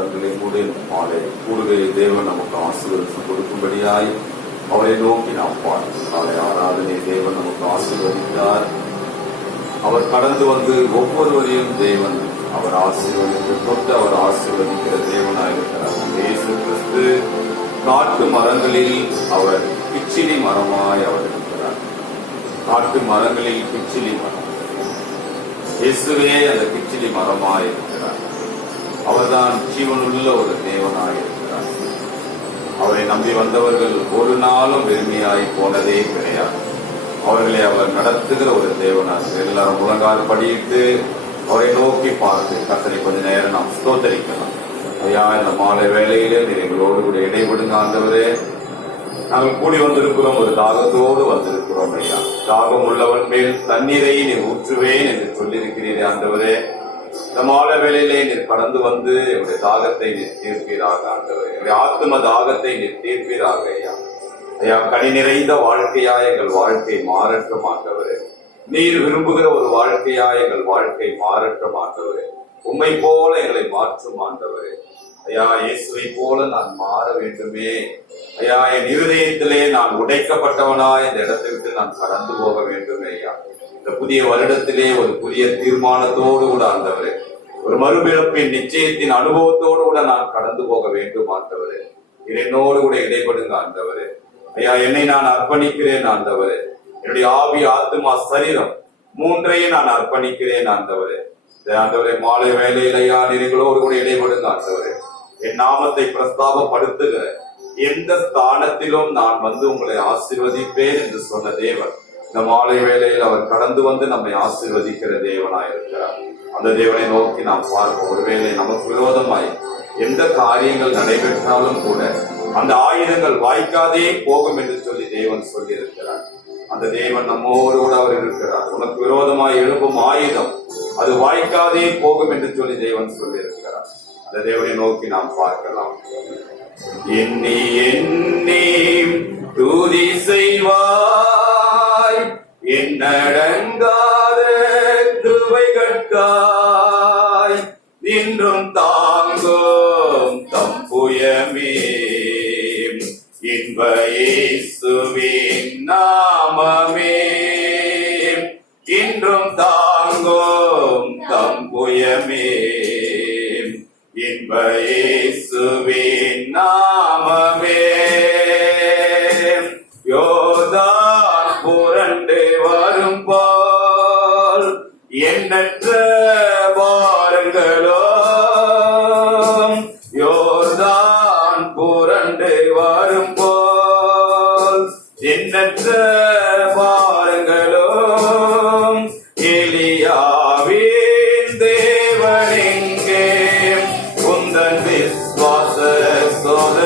கண்களை மூடி மாலை கூடுதல் தேவன் நமக்கு ஆசீர்வாதம் கொடுக்கும்படியாய் அவரை நோக்கி நாம் பார்க்கிறோம். நாளை ஆராதனை தேவன் நமக்கு ஆசீர்வதித்தார். அவர் கடந்து வந்து ஒவ்வொருவரையும் தேவன் அவர் ஆசீர்வதித்து தொட்டு அவர் ஆசீர்வதிக்கிற தேவனாயிருக்கிறார். இயேசு கிறிஸ்து காட்டு மரங்களில் அவர் கிச்சிலி மரமாய் அவர் இருக்கிறார். காட்டு மரங்களில் கிச்சிலி மரம், இயேசுவே அந்த கிச்சிலி மரமாய் இருக்கிறார். அவர்தான் ஜீவனுள்ள ஒரு தேவனாய் இருக்கிறார். அவரை நம்பி வந்தவர்கள் ஒரு நாளும் வெறுமையாய் போனதே கிடையாது. அவர்களை அவர் நடத்துகிற ஒரு தேவனார். எல்லாரும் முழங்கால் படியிட்டு அவரை நோக்கி பார்த்து கர்த்தரை கொஞ்ச நேரம் நாம் ஸ்தோத்தரிக்கலாம். ஐயா, இந்த மாலை வேளையிலே நீர் எங்களோடு கூட இடைபடுங்க ஆண்டவரே. நாங்கள் கூடி வந்திருக்கிறோம், ஒரு தாகத்தோடு வந்திருக்கிறோம் ஐயா. தாகம் உள்ளவன் மேல் தண்ணீரை நீர் ஊற்றுவேன் என்று சொல்லியிருக்கிறீரே ஆண்டவரே. இந்த மாலை வேளையிலே நீர் கடந்து வந்து என்னுடைய தாகத்தை நீர் தீர்ப்பீராக ஆண்டவரே. என்னுடைய ஆத்ம தாகத்தை நீர் தீர்ப்பீராக ஐயா. ஐயா, கனி நிறைந்த வாழ்க்கையா எங்கள் வாழ்க்கை மாறட்டும் ஆண்டவரே. நீர் விரும்புகிற ஒரு வாழ்க்கையா எங்கள் வாழ்க்கை மாறட்டும் ஆண்டவரே. உம்மை போல எங்களை மாற்றும் ஆண்டவரே. ஐயா, இயேசுவை போல நான் மாற வேண்டுமே ஐயா. என் இருதயத்திலே நான் உடைக்கப்பட்டவனா இந்த இடத்தை விட்டு நான் கடந்து போக வேண்டுமே ஐயா. இந்த புதிய வருடத்திலே ஒரு புதிய தீர்மானத்தோடு கூட ஆண்டவரே, ஒரு மறுபிறப்பின் நிச்சயத்தின் அனுபவத்தோடு கூட நான் கடந்து போக வேண்டும் ஆண்டவரே. என்னோடு கூட இடைபடுங்க ஆண்டவரே. ஐயா, என்னை நான் அர்ப்பணிக்கிறேன் ஆண்டவரே. என்னுடைய ஆவி, ஆத்மா, சரீரம் மூன்றையும் நான் அர்ப்பணிக்கிறேன் ஆண்டவரே. ஆண்டவரே, மாலை வேலையிலையா நீங்களோடு கூட இடைபடுங்க ஆண்டவரே. என் நாமத்தை பிரஸ்தாபப்படுத்துகிற எந்த ஸ்தானத்திலும் நான் வந்து உங்களை ஆசீர்வதிப்பேன் என்று சொன்ன தேவன் இந்த மாலை வேளையில் அவர் கடந்து வந்து நம்மை ஆசீர்வதிக்கிற தேவனாய் இருக்கிறார். அந்த தேவனை நோக்கி நாம் பார்ப்போம். ஒருவேளை நமக்கு விரோதமாய் எந்த காரியங்கள் நடைபெற்றாலும் கூட அந்த ஆயுதங்கள் வாய்க்காதே போகும் என்று சொல்லி தேவன் சொல்லி இருக்கிறார். அந்த தேவன் நம்மோடு கூட அவர் இருக்கிறார். உனக்கு விரோதமாய் எழுப்பும் ஆயுதம் அது வாய்க்காதே போகும் என்று சொல்லி தேவன் சொல்லி இருக்கிறார். அந்த தேவனை நோக்கி நாம் பார்க்கலாம். எண்ணி எண்ணி துதி செய்வாய், என்னடங்காத கிருபைகட்காய் இன்றும் தாங்கும் தம்புயமே இன்ப இயேசுவின் நாமமே. இன்றும் தாங்கும் தம்புயமே இன்ப இயேசுவின் நாமமே. யோர்தான் புரண்டு வரும் போல் எண்ணற்ற பாரங்களோ, யோர்தான் புரண்டு வரும் போல் எண்ணற்ற பாரங்களோ, எலியாவின் தேவனெங்கே உந்தன் விசுவாச சோதனை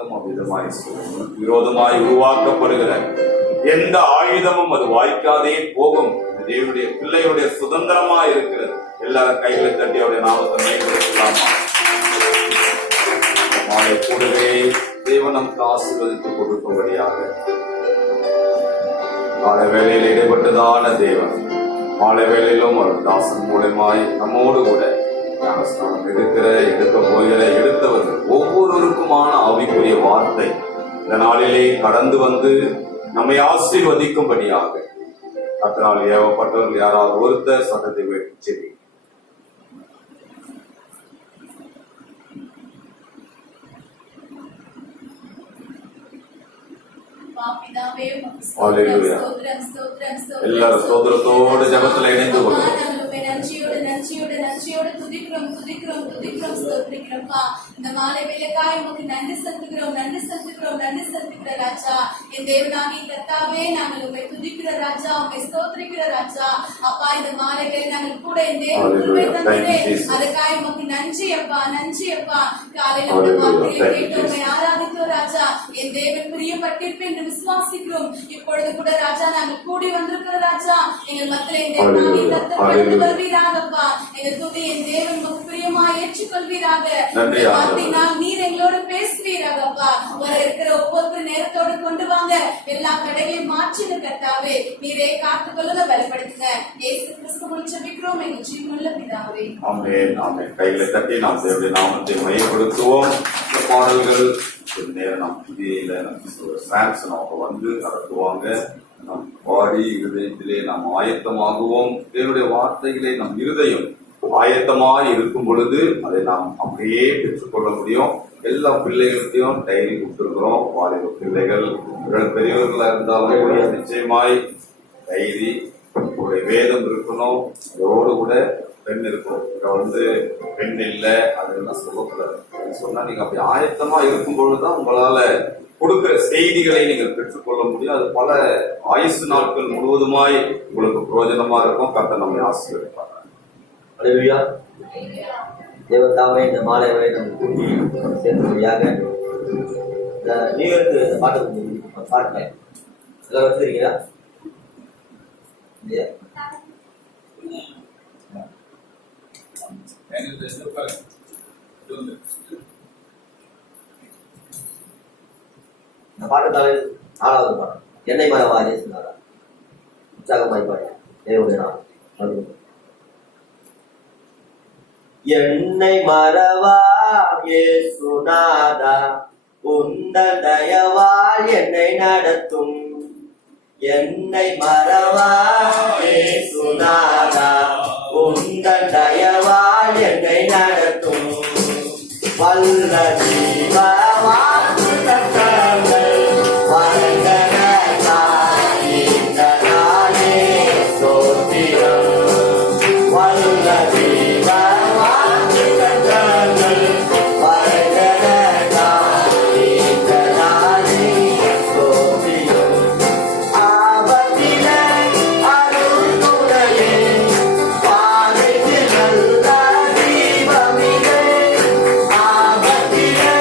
வாக்குத்தத்தம் அவ்விதமாய் சொல்லும். விரோதமாய் உருவாக்கப்படுகிற எந்த ஆயுதமும் அது வாய்க்காதே போகும். தேவனுடைய பிள்ளையுடைய சுதந்திரமா இருக்கிறது. எல்லாரும் கைகளை தட்டி அவருடைய நாமத்தை மேம்படுத்தலாமா? மாலை கூடவே தேவன் நமக்கு ஆசீர்வதித்து கொடுக்கும்படியாக காலை வேளையில் இடைப்பட்டதான தேவன் மாலை வேளையிலும் ஒரு தாசன் மூலமாய் நம்மோடு கூட ஞானஸ்நானம் எடுக்க போகிற எடுத்தவர்கள் ஒவ்வொருவருக்குமான ஆவிக்குரிய வார்த்தை இந்த நாளிலே கடந்து வந்து நம்மை ஆசீர்வதிக்கும்படியாக கர்த்தரால் ஏவப்பட்டவர்கள் யாராவது ஒருத்தர் சத்தத்தை வேண்டி செவி. எல்லாரும் ஸ்தோத்திரத்தோடு ஜெபத்துல இணைந்து கொள்ளும். நன்றியோடு துதிக்கிறோம் ஸ்தோத்திரிக்கிறோம்ப்பா. இந்த மாலை வேளைக்காய் உமக்கு நன்றி செலுத்துகிறோம் ராஜா. என் தேவனாகிய கர்த்தாவே, நாங்கள் உம்மை துதிக்கிற ராஜா, உம்மை ஸ்தோத்திரிக்கிற ராஜா. அப்பா, இந்த மாலை வேளை நாங்கள் கூட என் தேவன் கிருபை தந்ததே, அதுக்காய் உமக்கு நன்றி அப்பா. காலையில உடைய வார்த்தைகளை கேட்டு உம்மை ஆராதித்தோம் ராஜா. என் தேவன் பிரியப்பட்டிருப்பேன் என்று விசுவாசிக்கிறோம். இப்பொழுது கூட ராஜா நாங்கள் கூடி வந்திருக்கிறோம் ராஜா. எங்கள் மத்தியிலே என் தேவனாகிய கர்த்தர் கடந்து வருவீராகப்பா. எங்கள் துதி என் தேவன் உமக்கு பிரியமா ஏற்றுக்கொள்வீராக. நீர் எங்களோட பேசுவீராகப்பா. வர இருக்கிற ஒவ்வொரு நேரத்தோடு கொண்டு வாங்க. எல்லா கடைகளையும் மாற்றின கர்த்தாவே, நீரே காத்துக்கொள்ளுங்க, பலப்படுத்துங்க. இயேசு கிறிஸ்துவின் ஜெபிக்கிறோம் எங்கள் ஜீவனுள்ள பிதாவே. ஆமென் ஆமென். கைகளை தட்டி நாம் தேவனுடைய நாமத்தை மையப்படுத்துவோம். இந்த பாடல்கள் நேரம் நாம் புதியில சாம்சன் அவங்க வந்து நடத்துவாங்க. நம் பாடி இருதயத்திலே நாம் ஆயத்தமாகுவோம். தேவனுடைய வார்த்தைகளை நம் இருதயம் ஆயத்தமாய் இருக்கும் பொழுது அதை நாம் அப்படியே பெற்றுக்கொள்ள முடியும். எல்லா பிள்ளைகளுக்கையும் டைரி கொடுத்துருக்கிறோம். வாலிப பிள்ளைகள் பெரியவர்களா இருந்தாலும் நிச்சயமாய் டைரி உங்களுடைய வேதம் இருக்கணும். அதோடு கூட பெண் இருக்கும். இங்க பெண் இல்லை அதெல்லாம் சொல்லக்கூடாது. சொன்னா நீங்க அப்படி ஆயத்தமா இருக்கும் பொழுதுதான் உங்களால கொடுக்கிற செய்திகளை நீங்கள் பெற்றுக்கொள்ள முடியும். அது பல ஆயுசு நாட்கள் முழுவதுமாய் உங்களுக்கு பிரயோஜனமா இருக்கும். கர்த்தர் நம்மை ஆசீர்வதிப்பார். அல்லேலூயா. தேவன் தாமே இந்த மாலை வரை நம்ம கூட்டி சேர்ந்தபடியாக இந்த நியூ இயருக்கு பாட்டு பாருங்க. எல்லாம் வச்சிருக்கீங்களா? இல்லையா? இந்த பாட்டு தாலே 4வது பாட்டு. என்னை மறவா இயேசுநாதா. உற்சாகமாய் பாடு. தேவனுடைய நாமம். என்னை மறவா இயேசுநாதா, உந்தன் தயவால் என்னை நடத்தும். என்னை மறவா இயேசுநாதா, உந்தன் தயவால் என்னை நடத்தும். வல்ல ஜீவ வாக்குத்தத்தங்கள் வழங்கனாய் இந்த நாளே ஸ்தோத்திரம். வல்ல ஜீவ வாக்குத்தத்தங்கள் வழங்கனாய் இந்த நாளே ஸ்தோத்திரம். ஆபத்திலே அருள் துணையே, பாதைக்கு நல்ல தீபமிலே. ஆபத்திலே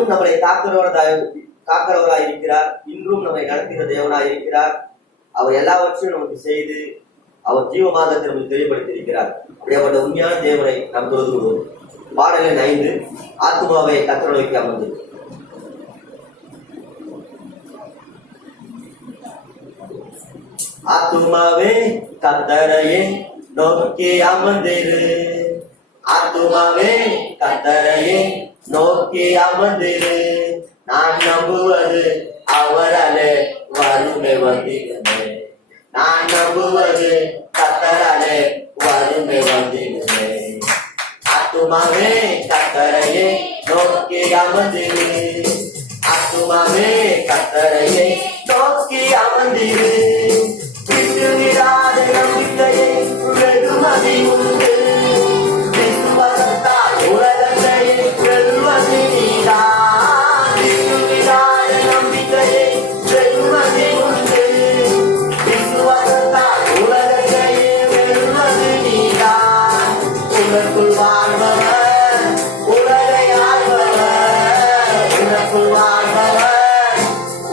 அன்றும் நம்மளை காக்கிறவராய் இருக்கிறார், இன்றும் நம்மை நடத்துகிற தேவனாய் இருக்கிறார். அவர் எல்லாவற்றையும் நமக்கு செய்து அவர் ஜீவமாதத்தை நமக்கு தெளிவுபடுத்தியிருக்கிறார். அப்படியாப்பட்ட உண்மையான தேவனை நாம் தொழுது கொள்வோம். பாடல் எண் 5, ஆத்துமாவை கர்த்தரை நோக்கி அமர்ந்து. ஆத்துமாவே கர்த்தரையே நோக்கி அமர்ந்திரு, ஆத்துமாவே கர்த்தரையே நோக்கி அமர்ந்திரு, நான் நம்புவது அவராலே வறுமை வந்திடுமே, நான் நம்புவது கர்த்தராலே வறுமை வந்திடுமே. ஆத்துமாவே கர்த்தரையே நோக்கி அமர்ந்திரு, ஆத்துமாவே கர்த்தரையே நோக்கி அமர்ந்திரு, விட்டு விடாத நம்பிக்கையை வெகுமதி உண்டு, விசுவாசத்தால் உலகத்தை வெல்வது நீதான், விட்டு விடாத நம்பிக்கையை வெகுமதி உண்டு, விசுவாசத்தால் உலகத்தை வெல்வது நீதான். உனக்குள் வாழ்பவர் உலகை ஆள்பவர், உனக்குள் வாழ்பவர்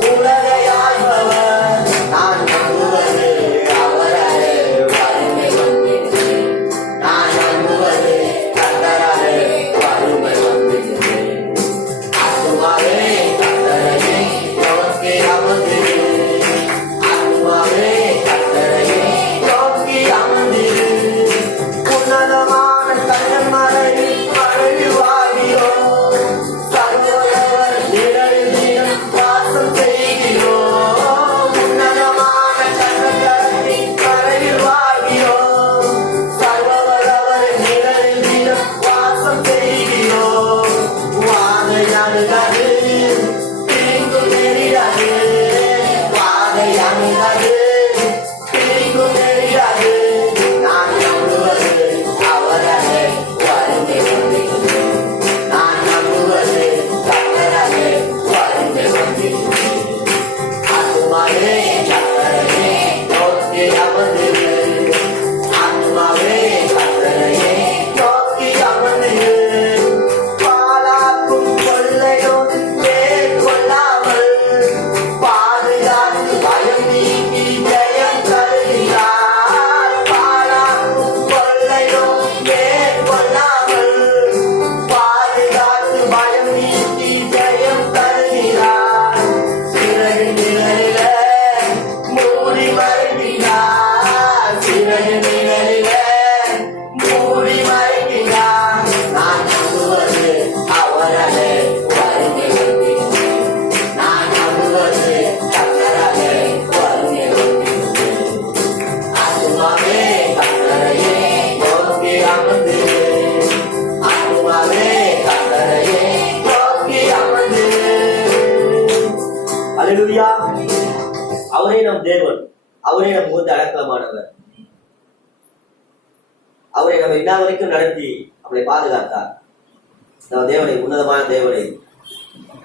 உலகை ஆள்பவர், நான் நம்புவது அவராலே வறுமை வந்திடுமே, நான் நம்புவது கர்த்தராலே வறுமை வந்திடுமே. ஆத்துமாவே கர்த்தரையே நோக்கி அமர்ந்திரு, ஆத்துமாவே கர்த்தரையே நோக்கி அமர்ந்திரு, உன்னதமான கன்னிமலை மழையில் வாழ்கிறோம், சர்வவல்லவர் நிழலில் தினம் வாசம் செய்கிறோம், உன்னதமான கன்னிமலை மழையில் வாழ்கிறோம், சர்வவல்லவர் நிழலில் தினம் வாசம் செய்கிறோம். வாதை அணுகாது, தீங்கு நேரிடாது, வாதை அணுகாது, தீங்கு நேரிடாது, நான் நம்புவது அவராலே வறுமை வந்திடுமே, நான் நம்புவது கர்த்தராலே வறுமை வந்திடுமே. ஆத்துமாவே கர்த்தரையே நோக்கி அமர்ந்திரு, ஆத்துமாவே கர்த்தரையே நோக்கி அமர்ந்திரு, பாழாக்கும் கொள்ளையோ மேற்கொள்ளாமல் பாதுகாத்து பயம் நீக்கி ஜெயம் தருகிறார், பாழாக்கும் கொள்ளையோ மேற்கொள்ளாமல் பாதுகாத்து பயம் நீக்கி ஜெயம் தருகிறார், சிறகின் நிழலிலே மூடி மறைக்கிறார், சிறகின் நிழலிலே மூடி மறைக்கிறார், நான் நம்புவது அவராலே வறுமை வந்திடுமே, நான் நம்புவது கர்த்தராலே வறுமை வந்திடுமே. ஆத்துமாவே கர்த்தரையே நோக்கி அமர்ந்திரு, ஆத்துமாவே கர்த்தரையே நோக்கி அமர்ந்திரு. அல்லேலூயா. அவரே நம் தேவன், அவரே நம் மூத்த அடக்கமானவர், அவரை நம்ம இன்ன வரைக்கும் நடத்தி அவரை பாதுகாத்தார். நம்ம தேவனை, உன்னதமான தேவனை.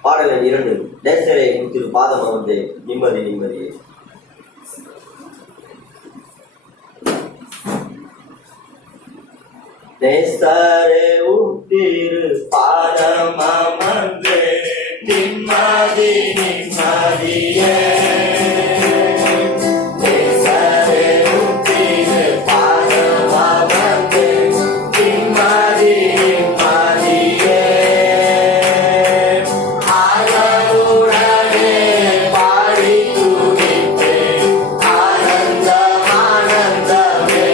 பாடல் எண் 2, நேசரே முத்திரு பாதம் அமர்ந்து நிம்மதி நிம்மதியே. நேசரே உத்திரு பாதம் அமர்ந்து நிம்மதி நிம்மதியே, நேசரே உத்திரு பாதம் அமர்ந்து நிம்மதி நிம்மதியே, ஆனவுடனே பாடி துதிப்பே ஆனந்தம் ஆனந்தமே,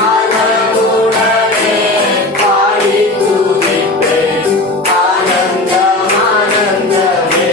ஆனவுடனே பாடி துதிப்பே ஆனந்தம் ஆனந்தமே.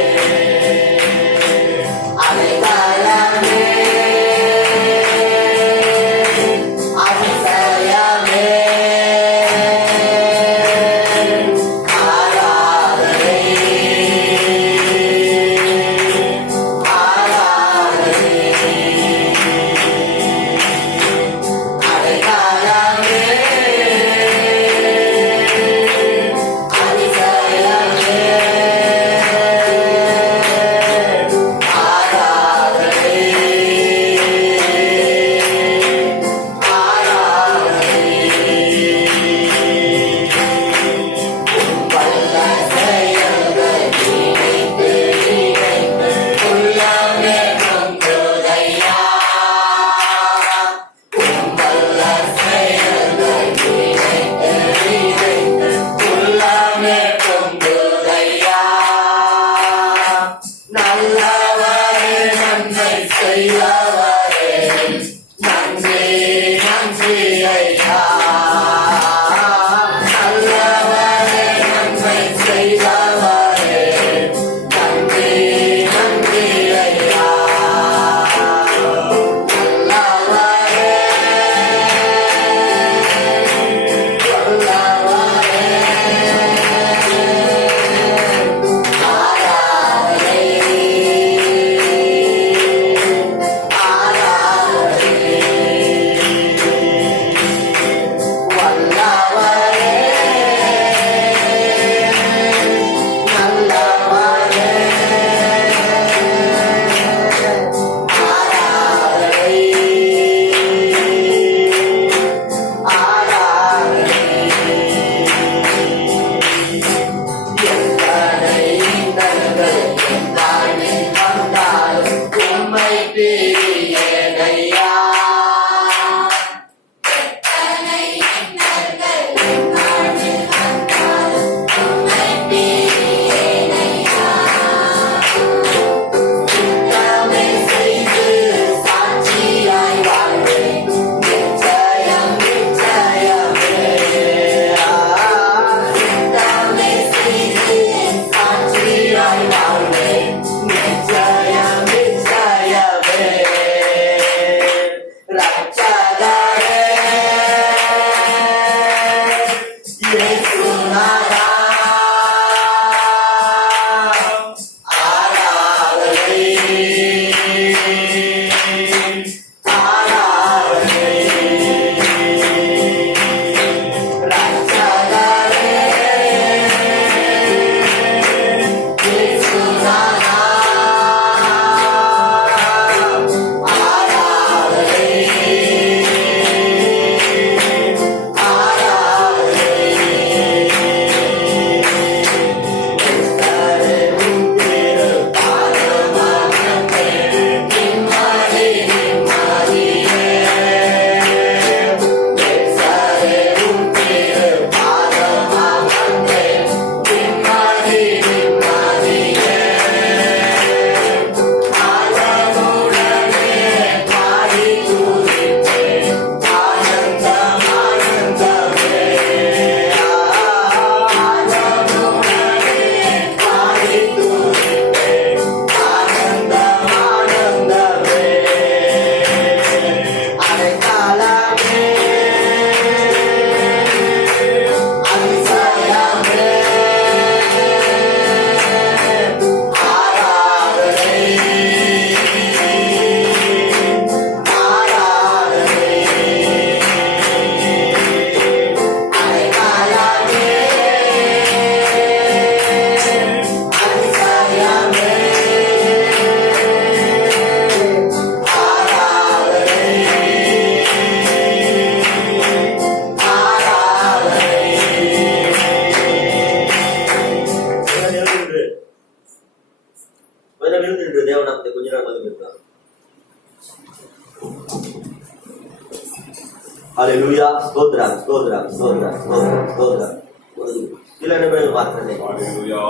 அல்லேலூயா. ஸ்தோத்திரம் ஸ்தோத்திரம் ஸ்தோத்திரம் ஸ்தோத்திரம் ஸ்தோத்திரம். ஒரு சில நிமிடங்கள் மாத்திரமே.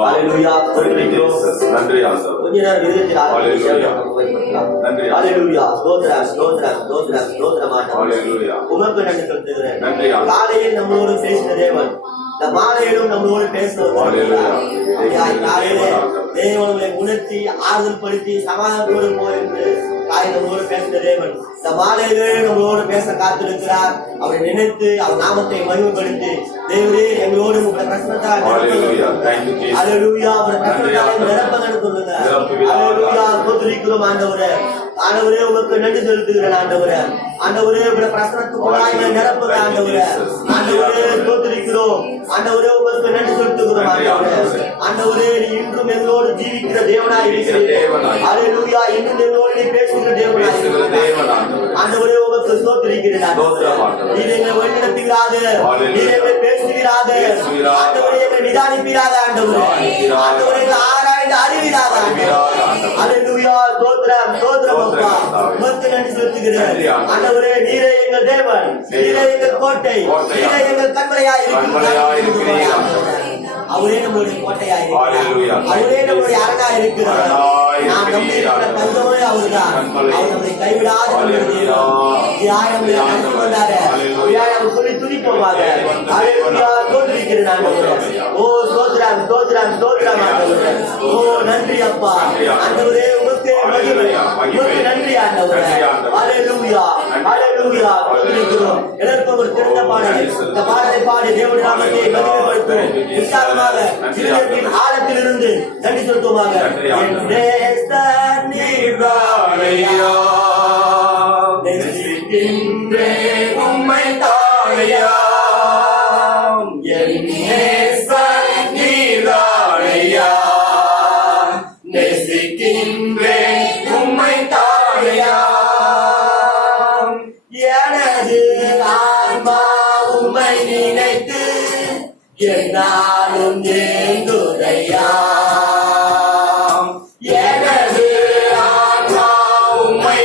அல்லேலூயா. ஸ்தோத்திரிக்கிறோம். நன்றி ஆண்டவரே. கொஞ்ச நேரம் இதயத்தில் அல்லேலூயா. பயன்படுத்தலாம். நன்றி. அல்லேலூயா. ஸ்தோத்திரம் ஸ்தோத்திரம் ஸ்தோத்திரம் ஸ்தோத்திரம் ஆண்டவரே. அல்லேலூயா. உமக்கு நன்றி செலுத்துகிறேன். நன்றி ஆண்டவரே. காலையில் நம்மளோடு பேசின தேவன் இந்த மாலையிலும் நம்மளோடு பேசுவது தேவனை உணர்த்தி ஆறுதல் படுத்தி சமாதானத்தோடு போ என்று தாய் நம்மளோடு பேசின தேவன் இந்த மாலையிலே நம்மளோடு பேச காத்திருக்கிறார். அவரை நினைத்து அவர் நாமத்தை மகிமைப்படுத்தி தேவரே எங்களோடு உங்களுடைய பிரசனத்தால் அல்லேலூயா அவருடைய பிரசனத்தால் நிரப்பங்கன்னு சொல்லுங்க. அல்லேலூயா. ஸ்தோத்திரிக்கிறோம் ஆண்டவரே. ஆண்டவரே உமக்கு நன்றி செலுத்துகிறேன் ஆண்டவரே. ஆண்டவரே உங்களுடைய பிரசனத்துக்குள்ளாய் நிரப்புங்க ஆண்டவரே. ஆண்டவரே ஸ்தோத்திரிக்கிறோம். ஆண்டவரே உமக்கு நன்றி செலுத்துகிறோம் ஆண்டவரே. ஆண்டவரே நீ இன்றும் எங்களோடு ஜீவிக்கிற தேவனாய் இருக்கிறீர். அல்லேலூயா. இன்னும் எங்களோடு நீ பேசுகிற தேவனாய் இருக்கிறீர். ஆண்டவரே உமக்கு ஸ்தோத்திரிக்கிறேன் ஆண்டவரே. நீர் எங்களை வழிநடத்துகிறாத, நீர் எங்களை பேசுகிறாத, ஆண்டவரே எங்களை நிதானிப்பீராத ஆண்டவரே. ஆண்டவரே எங்களை ஆராய்ந்து அறிவீராத ஆண்டவரே. அல்லேலூயா. ஸ்தோத்திரம் ஸ்தோத்திரம் அப்பா. உமக்கு நன்றி செலுத்துகிறேன் ஆண்டவரே. நீரே எங்கள் தேவன், நீரே எங்கள் கோட்டை, நீரே எங்கள் கண்மலையாய் இருக்கிறீர். அவரே நம்மளுடைய கோட்டையாய் இருக்கிறார். அவரே நம்மளுடைய அரணாய் இருக்கிறார். நாம் நம்பியிருக்கிற தந்தமே அவர்தான். அவர் நம்மை கைவிடாத சொல்லி துதிப்போமாக. தோன்றிருக்கிறேன் ஆண்டவரே. ஓ ஸ்தோத்திரம் ஸ்தோத்திரம் ஸ்தோத்திரம் ஆண்டவரே. ஓ நன்றி அப்பா. ஆண்டவரே உமக்கு மகிமை, உமக்கு நன்றி ஆண்டவரே. அல்லேலூயா அல்லேலூயா. தோன்றிருக்கிறோம். எல்லாருக்கும் ஒரு திறந்த பாடல். இந்த பாடலை பாடி தேவனுடைய நாமத்தை மகிமைப்படுத்துவோம். விசாலமாக இதயத்தின் ஆழத்திலிருந்து நன்றி செலுத்துவோமாக. உம்மை தாழையா நீராழையா நேசிக்கின்றேன் உம்மை தாழையா. எனது ஆன்மா உம்மை நினைத்து என்னாலும் ஏங்குதையா. எனது ஆன்மா உம்மை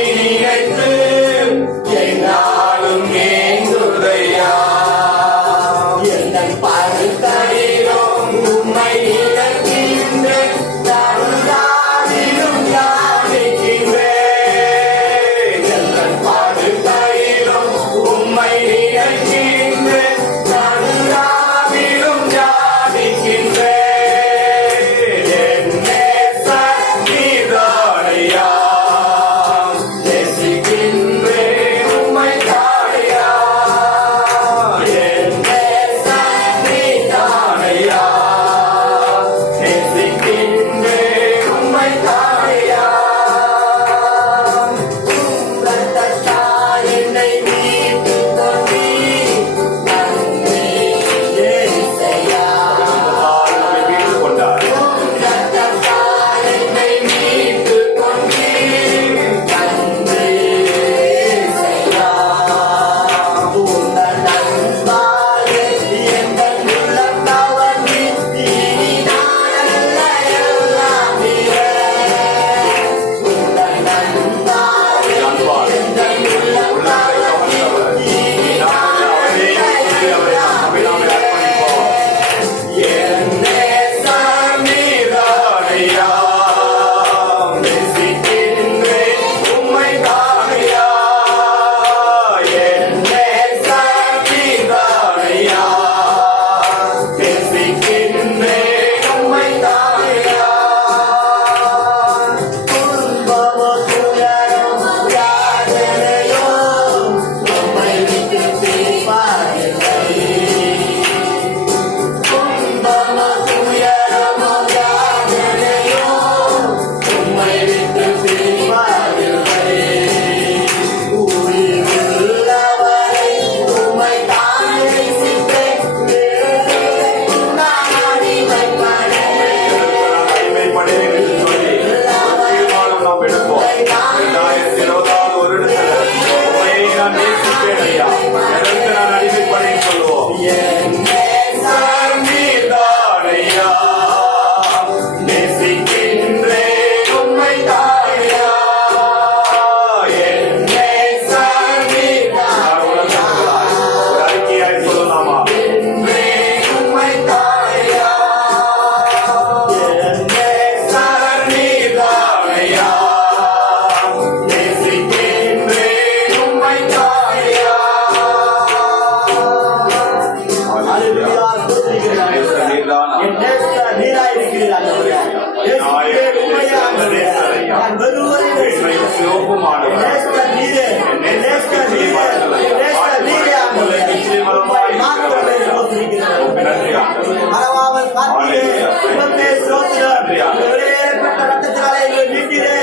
உமக்கே ஸ்தோத்திரம். வெளியேறப்பட்ட ரத்தத்தினாலே எங்களை மீட்டீரே.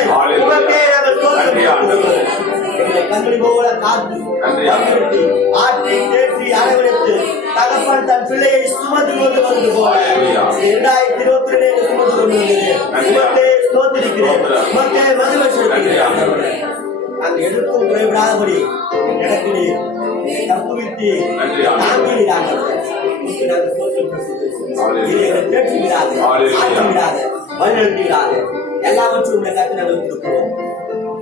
உமக்கே நாங்கள் ஸ்தோத்திரம். எங்களை கண்மணி போல காத்து வழிநடத்தி ஆற்றி தேற்றி அரவணைத்து தகப்பன் தன் பிள்ளையை சுமந்து கொண்டு வந்து போல 2022 சுமந்து கொண்டு வந்தது. உமக்கே ஸ்தோத்திரிக்கிறேன். உமக்கே மகிமை செலுத்துகிறேன். அந்த எதிர்ப்பும் குறைவிடாதபடி இடத்திலே தப்புவித்து தாங்கிவிடாத வழிநடத்துகிறாங்க. எல்லாவற்றும் உங்களை கட்டினங்கள் கொடுக்கிறோம்.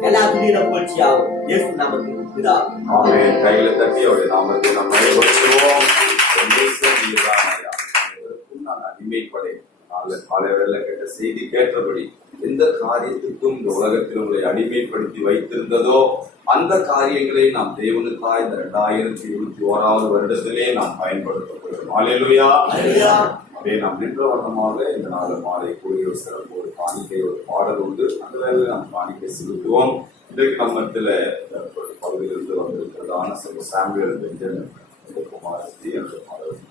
எல்லா துணியிட புகழ்ச்சியாகும் இயேசு நாமத்தில் பிதாவே. ஆமென். கையில தட்டி அவருடைய நாமத்தை நாம் மகிமைப்படுத்துவோம். நான் அடிமைப்படேன். காலையில கேட்ட செய்தி கேட்டபடி எந்த காரியத்துக்கும் இந்த உலகத்தில் உங்களை அடிமைப்படுத்தி வைத்திருந்ததோ அந்த காரியங்களை நாம் தேவனுக்காய் இந்த 2021 வருடத்திலே நாம் பயன்படுத்தப்படுகிறோம். அல்லேலூயா. அப்படியே நாம் நின்ற வண்ணமாக இந்த நாள் மாலை கூடிய ஒரு சிறப்பு ஒரு காணிக்கை ஒரு பாடல் உண்டு. அந்த வேலையில் நாம் காணிக்கை செலுத்துவோம். இன்றைக்கு நம்மத்தில் பகுதியிலிருந்து வந்திருக்கிறதான சாமுவேல் பெஞ்சமின் குமாரத்தி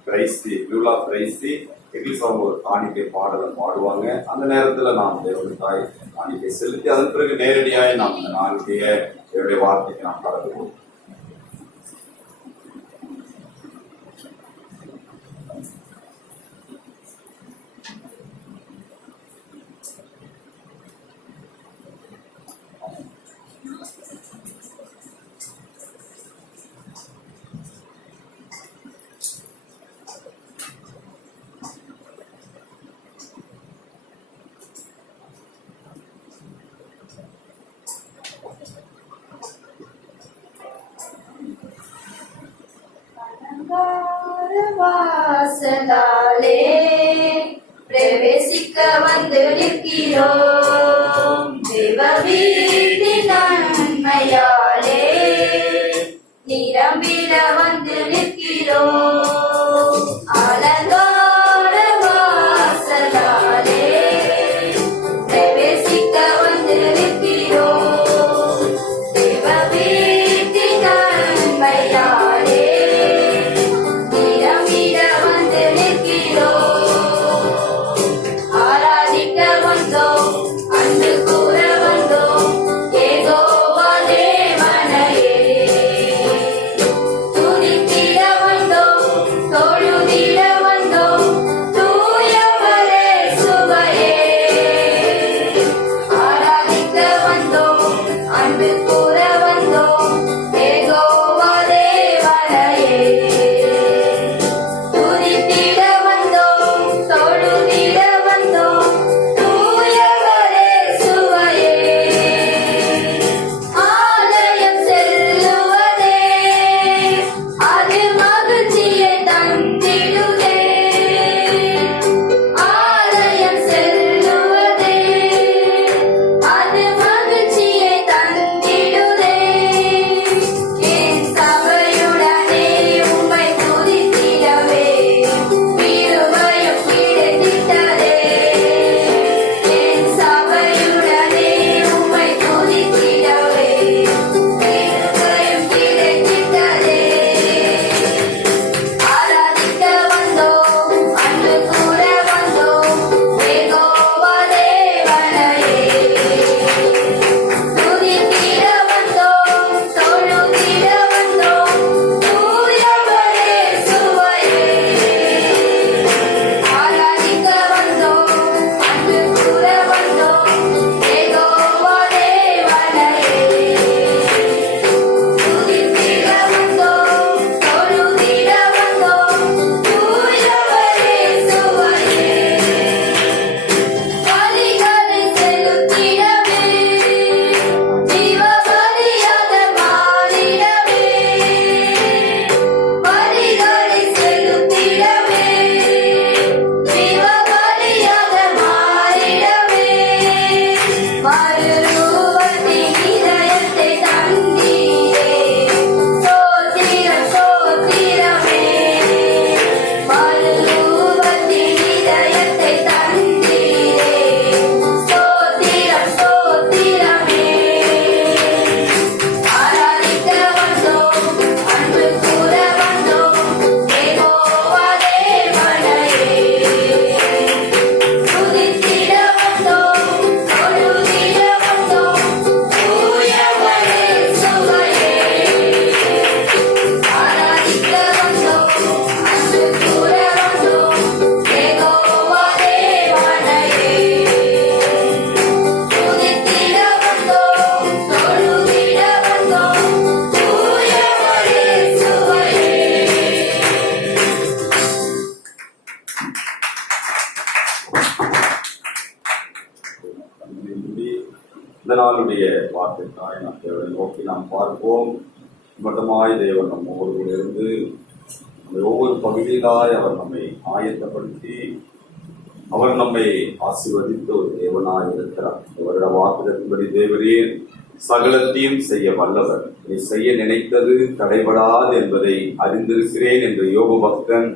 கிரைஸ்தி வியூலா கிரைஸ்தி எங்களுக்கு அவங்க ஒரு காணிக்கை பாடலை பாடுவாங்க. அந்த நேரத்துல நாம் தேவனுக்காய் காணிக்கை செலுத்தி அதன் பிறகு நேரடியாக நாம் இந்த நாளுடைய தேவனுடைய வார்த்தைக்கு நாம் கடந்துவோம். வாசலாலே பிரவேசிக்க வந்து நிற்கிறோம். தேவ வீட்டின் நன்மையாலே நிரம்பிட வந்து நிற்கிறோம். அலங்கார வாசலாலே பிரவேசிக்க வந்து நிற்கிறோம். தேவ வீட்டின் நன்மையாலே ஆராதிக்க வந்தோம் இந்த நாளுடைய வார்த்தைக்காய் நாம் தேவனை நோக்கி நாம் பார்ப்போம். மட்டுமாய் தேவன் நம்மோடு கூட இருந்து நம்மை ஒவ்வொரு பகுதியிலாய் அவர் நம்மை ஆயத்தப்படுத்தி அவர் நம்மை ஆசீர்வதித்த ஒரு தேவனாய் இருக்கிறார். அவரிட வாக்குதத்தின்படி தேவரீர் சகலத்தையும் செய்ய வல்லவர், நீ செய்ய நினைத்தது தடைபடாது என்பதை அறிந்திருக்கிறேன் என்று யோபு பக்தன்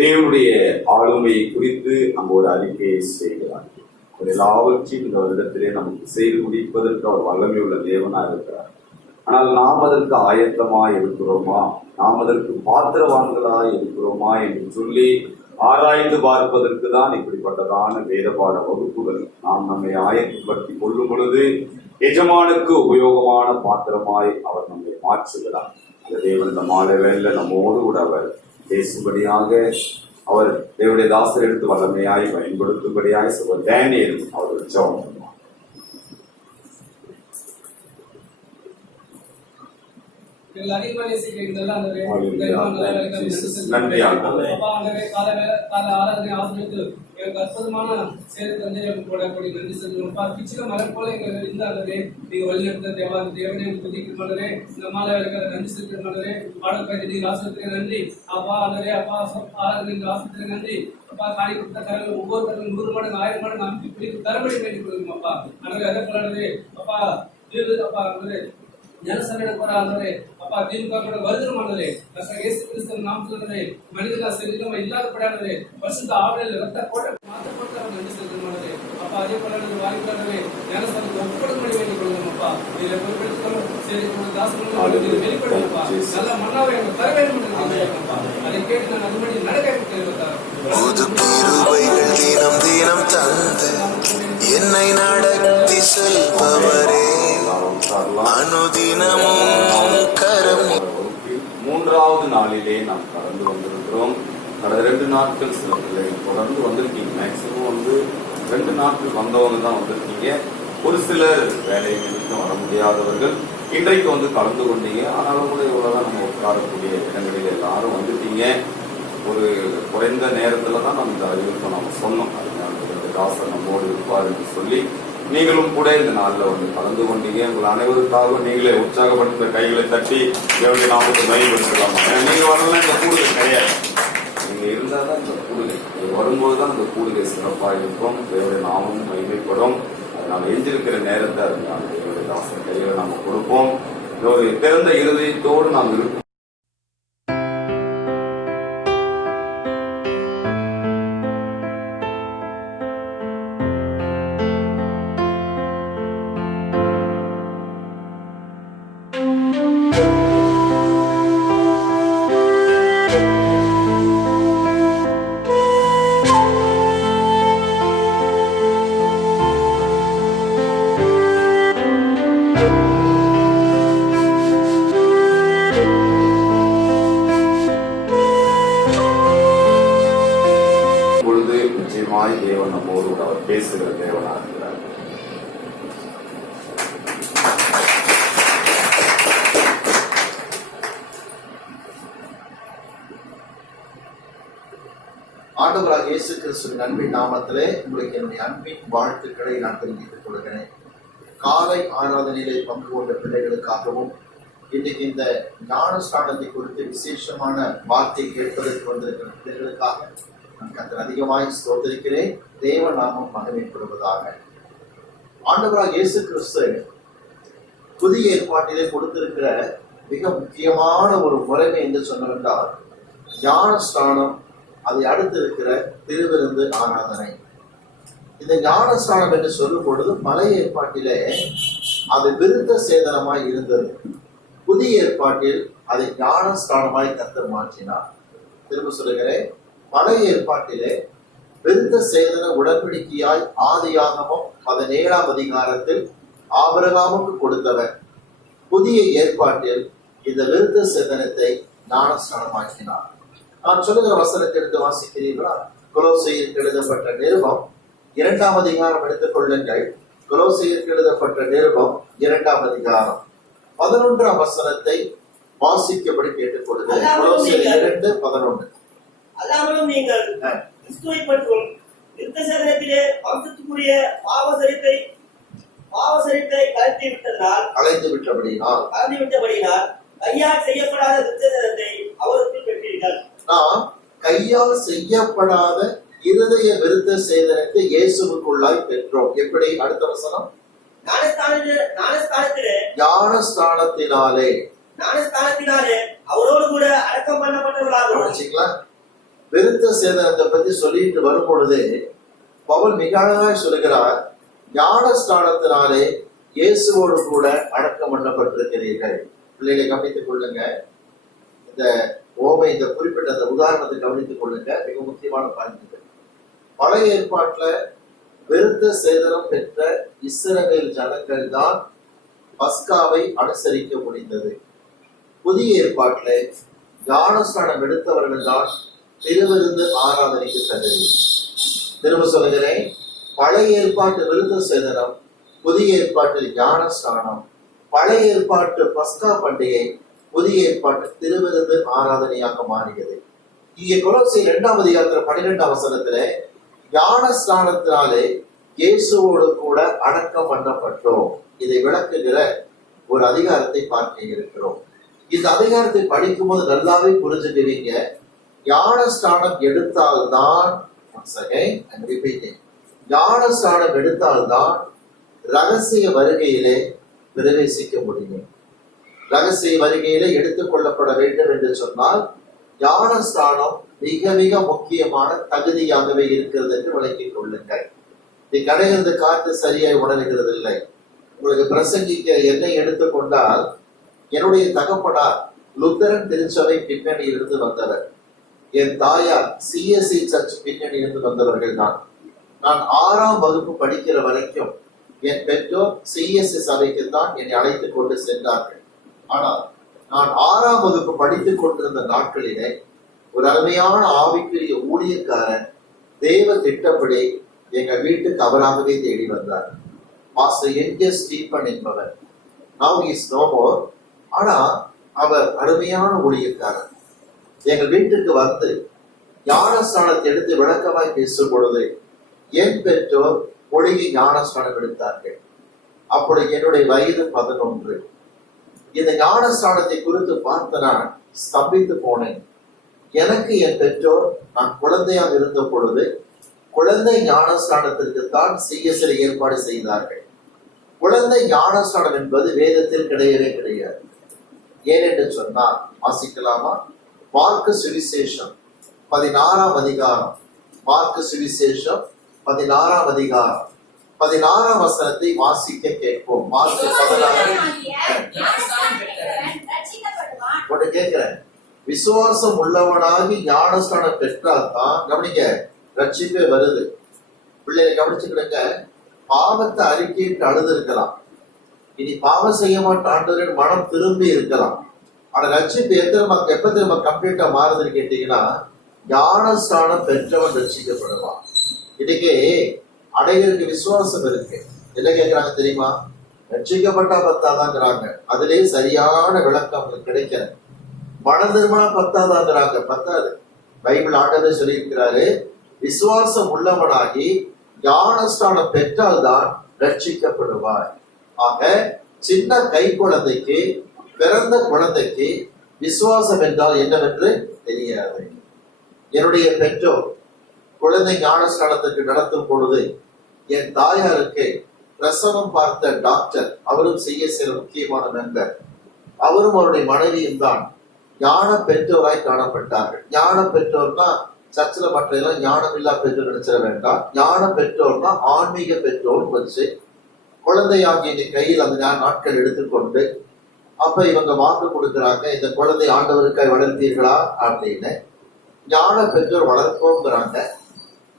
தேவனுடைய ஆளுமையை குறித்து அங்கு ஒரு அறிக்கையை செய்கிறார். அவர் எல்லாவற்றையும் இந்த வருடத்திலே நமக்கு செய்து முடிப்பதற்கு அவர் வல்லமை உள்ள தேவனா இருக்கிறார். ஆனால் நாம் அதற்கு ஆயத்தமாய் இருக்கிறோமா, நாம் அதற்கு பாத்திரவான்களாய் இருக்கிறோமா என்று சொல்லி ஆராய்ந்து பார்ப்பதற்கு தான் இப்படிப்பட்டதான வேதபாட வகுப்புகள். நாம் நம்மை ஆயத்தப்படுத்தி கொள்ளும் பொழுது எஜமானுக்கு உபயோகமான பாத்திரமாய் அவர் நம்மை மாற்றுகிறார். அந்த தேவன் இந்த மாலை வேளையில நம்மோடு கூட அவர் பேசும்படியாக அவர் தேவனுடைய தாசர் எடுத்து வல்லமையாய் பயன்படுத்தும்படியாய் சொல்வார். டேனியல் அவர் ஜெபம் பண்ணுவார். நன்றி ஆண்டவரே. அற்புதமான சேவை தந்தை போடக்கூடிய நன்றி சொல்லுவோம். கிச்சில மரம் போல எங்க இருந்த ஆண்டவரே, நீங்க வழிநடத்த தேவனே துதிக்க மாட்டவரே, இந்த மாலை இருக்கிற நன்றி செலுத்த மாட்டவரே, பாடல் பயிற்சி ஆசிரியத்துக்கு நன்றி அப்பா. ஆண்டவரே அப்பா ஆராதனை ஆசிரியத்துக்கு நன்றி அப்பா. காணி கொடுத்த கரங்கள் ஒவ்வொரு கரங்களும் 100 மடங்கு 1000 மடங்கு அமைப்பு பிடிக்கும் தரபடி வேண்டி கொடுக்கும் அப்பா. ஆண்டவரே அதை போலாண்டவரே அப்பா அப்பா ஆண்டவரே ஜனசபையில போற ஆண்டவரே அப்பா திமுக கூட வருதுமானவரே, இயேசு கிறிஸ்து நாமத்திலே மனிதனா சரீரம் இல்லாதபடியானவரே, பரிசுத்த ஆவியில ரத்த போட மாற்றப்பட்ட நன்றி செலுத்துமானவரே அப்பா. அதே போல வாய்ப்பாளரே ஜனசபைக்கு ஒப்புக்கொடும்படி வேண்டிக் கொள்ளும் அப்பா. இதை பொறுப்பெடுத்துக்கணும் சரி தாசனும் வெளிப்படுத்தப்பா. நல்ல மன்னாவை எங்களுக்கு தர வேண்டும் என்று அப்பா. அதை கேட்டு நான் அதுபடி நடக்க புது கிருபைகள் தினம் தினம் தந்து என்னை நடத்தி செல்பவரே, அனுதினமும் கரம். மூன்றாவது நாளிலே நாம் கடந்து வந்திருக்கிறோம். கடந்த 2 நாட்கள் சில பிள்ளைகள் தொடர்ந்து வந்திருக்கீங்க. மேக்சிமம் 2 நாட்கள் வந்தவங்க தான் வந்திருக்கீங்க. ஒரு சிலர் வேலை நிமித்தம் வர முடியாதவர்கள் இன்றைக்கு கலந்து கொண்டீங்க. ஆனாலும் கூட இவ்வளவுதான் நம்ம உட்காரக்கூடிய இடங்களில் எல்லாரும் வந்துட்டீங்க. ஒரு குறைந்த நேரத்துல தான் நம்ம இந்த அறிவிப்பை நம்ம சொன்னோம். தாசர் நம்மோடு இருப்பார் என்று சொல்லி நீங்களும் கூட இந்த நாளில் கலந்து கொண்டீங்க. உங்கள் அனைவருக்காகவும் நீங்களே உற்சாகப்படுத்த கைகளை தட்டி தேவனுடைய நாமத்தை மையப்படுத்தலாமா? நீங்க வரலாம் இந்த கூடுகை கிடையாது. நீங்க இருந்தால் தான் இந்த கூடுகை, நீங்க வரும்போது தான் இந்த கூடுகை சிறப்பாக இருக்கும். தேவனுடைய நாமமும் மகிமைப்படும். அதனால எஞ்சிருக்கிற நேரத்தை அதனால தேவனுடைய தாசர் கையில நாம கொடுப்போம். ஒரு திறந்த இருதயத்தோடு நாம் இருப்போம். தேவன் நம்மோடு அவர் பேசுகிற தேவனாக இருக்கிறார். ஆண்டவராக இயேசு கிறிஸ்துவின் அன்பின் நாமத்திலே உங்களுக்கு என்னுடைய அன்பின் வாழ்த்துக்களை நான் தெரிவித்துக் கொள்கிறேன். காலை ஆராதனையிலே பங்கு கொண்ட பிள்ளைகளுக்காகவும் இன்றைக்கு இந்த ஞானஸ்தானத்தை குறித்து விசேஷமான வார்த்தை கேட்பதற்கு வந்திருக்கிற பிள்ளைகளுக்காக நான் கர்த்தரை அதிகமாய் ஸ்தோத்திரிக்கிறேன். தேவ நாமம் மகிமைப்படுவதாக. ஆண்டவராக இயேசு கிறிஸ்து புதிய ஏற்பாட்டிலே கொடுத்திருக்கிற மிக முக்கியமான ஒரு முறைமை என்று சொன்னவென்றால் ஞானஸ்தானம், அதை அடுத்து இருக்கிற திருவிருந்து ஆராதனை. இந்த ஞானஸ்தானம் என்று சொல்லும் பொழுது பழைய ஏற்பாட்டிலே அது விருத்த சேதனமாய் இருந்தது. புதிய ஏற்பாட்டில் அதை ஞானஸ்தானமாய் கர்த்தர் மாற்றினார். திரும்ப சொல்லுகிறேன், பழைய ஏற்பாட்டிலே விருத்த சேதன உடன்படிக்கையாய் ஆதியாகமம் 17ஆம் அதிகாரத்தில் ஆபிரகாமுக்கு கொடுத்தவர். புதிய ஏற்பாட்டில் இந்த விருத்த சேதனத்தை ஞானஸ்தானமாக்கினார். நான் சொல்லுகிற வசனத்தை எடுத்து வாசிக்கிறீர்களா? கொலோசையருக்கு எழுதப்பட்ட நிருபம் 2ஆம் அதிகாரம் எடுத்துக் கொள்ளுங்கள். கொலோசையருக்கு எழுதப்பட்ட நிருபம் 2ஆம் அதிகாரம் 11ஆம் வசனத்தை வாசிக்கபடி கேட்டுக் கொள்ளுங்கள். கொலோசையர் 2:11. அல்லாமலும் நீங்கள் கிறிஸ்துவை பற்றும் விருத்த சேதனத்திலே வம்சத்துக்குரிய பாவசரித்தை விட்டபடினால் கையால் செய்யப்படாத விருத்தசேதனத்தை அவருக்குள் பெற்றீர்கள். நாம் கையால் செய்யப்படாத இருதய விருத்த சேதனத்தை இயேசுவுக்குள்ளாய் பெற்றோம். எப்படி? அடுத்த வசனம், ஞானஸ்தானத்தினாலே அவரோடு கூட அடக்கம் பண்ணப்பட்டவர்களாக. கவனிச்சீங்களா? விருத்த சேதனத்தை பத்தி சொல்லிட்டு வரும் பொழுது பவுல் மிக அழகாய் சொல்லுகிறார், ஞானஸ்தானத்தினாலே இயேசுவோடு கூட அடக்கம் பண்ணப்பட்டிருக்கிறீர்கள். பிள்ளைகளை கவனித்துக் கொள்ளுங்க. இந்த இந்த குறிப்பிட்ட அந்த உதாரணத்தை கவனித்துக் கொள்ளுங்க. மிக முக்கியமான பாயிண்ட். பழைய ஏற்பாட்டுல விருத்த சேதனம் பெற்ற இஸ்ரவேல் ஜனங்கள் தான் பஸ்காவை அனுசரிக்க முடிந்தது. புதிய ஏற்பாட்டுல ஞானஸ்நானம் எடுத்தவர்கள் தான் திருவிருந்து ஆராதனைக்கு தகுதி. திரும்ப சொல்லுகிறேன், பழைய ஏற்பாட்டு விருத்த சேதனம், புதிய ஏற்பாட்டில் ஞானஸ்நானம், பழைய ஏற்பாட்டு பஸ்கா பண்டிகை புதிய ஏற்பாட்டு திருவிருந்து ஆராதனையாக மாறியது. இங்கே கொலோசியர் 2ஆம் அதிகாரத்துல 12ஆம் வசனத்துல ஞானஸ்நானத்தினாலே இயேசுவோடு கூட அடக்கம் பண்ணப்பட்டோம். இதை விளக்குகிற ஒரு அதிகாரத்தை பார்க்க இருக்கிறோம். இந்த அதிகாரத்தை படிக்கும் போது நல்லாவே புரிஞ்சுக்குவீங்க. ஞானஸ்நானம் எடுத்தால்தான், ஞானஸ்நானம் எடுத்தால்தான் ரகசிய வருகையிலே பிரவேசிக்க முடியும். ரகசிய வருகையிலே எடுத்துக் கொள்ளப்பட வேண்டும் என்று சொன்னால் ஞானஸ்நானம் மிக மிக முக்கியமான தகுதியாகவே இருக்கிறது என்று விளக்கிக் கொள்ளுங்கள். நீ கடையிலிருந்து காத்து சரியாய் உணர்கிறது இல்லை. உங்களுக்கு பிரசங்கிக்க என்னை எடுத்துக்கொண்டால், என்னுடைய தகப்பனார் லுத்தரன் திருச்சபை பின்னணியிலிருந்து வந்தவர். என் தாயார் CSC சர்ச் பின்னணியிலிருந்து வந்தவர்கள் தான். நான் 6ஆம் வகுப்பு படிக்கிற வரைக்கும் என் பெற்றோர் CSC சபைக்கு தான் என்னை அழைத்துக் கொண்டு சென்றார்கள். ஆனால் நான் 6ஆம் வகுப்பு படித்துக் கொண்டிருந்த நாட்களிலே ஒரு அருமையான ஆவிக்குரிய ஊழியக்காரன் தேவ திட்டப்படி எங்க வீட்டுக்கு அவராகவே தேடி வந்தார். பாஸ்டர் என்ஜே ஸ்டீபன் என்பவர். Now he is no more. ஆனா அவர் அருமையான ஊழியக்காரர். எங்கள் வீட்டுக்கு வந்து ஞானஸ்நானத்தை எடுத்து விளக்கமாய் பேசும் பொழுது என் பெற்றோர் ஒழுங்கி ஞானஸ்நானம் எடுத்தார்கள். அப்பொழுது என்னுடைய வயது 11. இந்த ஞானஸ்நானத்தை குறித்து பார்த்து நான் ஸ்தம்பித்து போனேன். எனக்கு என் பெற்றோர் நான் குழந்தையாக இருந்த பொழுது குழந்தை ஞானஸ்நானத்திற்கு தான் CSL ஏற்பாடு செய்தார்கள். குழந்தை ஞானஸ்நானம் என்பது வேதத்தில் கிடையவே கிடையாது. ஏனென்று சொன்னால், வாசிக்கலாமா? மார்க்கு சுவிசேஷம் 16ஆம் அதிகாரம், மார்க்கு சுவிசேஷம் 16ஆம் அதிகாரம் 16ஆம் வசனத்தை வாசிக்க கேட்போம். மார்க்கு 16 ஒன்று கேட்கிறேன். விசுவாசம் உள்ளவனாகி ஞானஸ்நானம் பெற்றால் தான், கவனிக்க, ரட்சிப்பே வருது. பிள்ளைகளை கவனிச்சுக்கிடுங்க. பாவத்தை அறிக்கையிட்டு அழுது இருக்கலாம், இனி பாவம் செய்ய மாட்டான் மனம் திரும்பி இருக்கலாம். ஆனா ரட்சிப்பு எப்ப திரும்ப கம்ப்ளீட்டா மாறுதுன்னு கேட்டீங்கன்னா, ஞானஸ்நானம் பெற்றவன் ரட்சிக்கப்படுவான். இன்னைக்கு அடைகிறதுக்கு விசுவாசம் இருக்கு. என்ன கேட்கிறாங்க தெரியுமா? ரட்சிக்கப்பட்டா பத்தாதாங்கிறாங்க. அதுலயே சரியான விளக்கம் அவங்களுக்கு கிடைக்கிற. மனம் திரும்பினா பத்தாதாங்கிறாங்க. பத்தாது. பைபிள் ஆண்டவே சொல்லியிருக்கிறாரு, விசுவாசம் உள்ளவனாகி ஞானஸ்நானம் பெற்றால்தான் ரட்சிக்கப்படுவார். ஆக சின்ன கை குழந்தைக்கு, பிறந்த குழந்தைக்கு விசுவாசம் என்றால் என்னவென்று தெரியாது. என்னுடைய பெற்றோர் குழந்தை ஞானஸ்நானத்துக்கு நடத்தும் பொழுது என் தாயாருக்கு பிரசவம் பார்த்த டாக்டர், அவரும் செய்ய சில முக்கியமான நண்பர், அவரும் அவருடைய மனைவியும் தான் ஞான பெற்றோராய் காணப்பட்டார்கள். ஞான பெற்றோர்னா சர்ச்சில் மற்ற எல்லாம் ஞானம் இல்லா பெற்றோர் நினைச்சிட வேண்டாம். ஞான பெற்றோர்னா ஆன்மீக பெற்றோர் வச்சு குழந்தையாகிய கையில் அந்த நாட்கள் எடுத்துக்கொண்டு அப்ப இவங்க வாக்கு கொடுக்குறாங்க, இந்த குழந்தை ஆண்டவருக்காய் வளர்த்தீர்களா அப்படின்னு. ஞான பெற்றோர் வளர்ப்போங்கிறாங்க.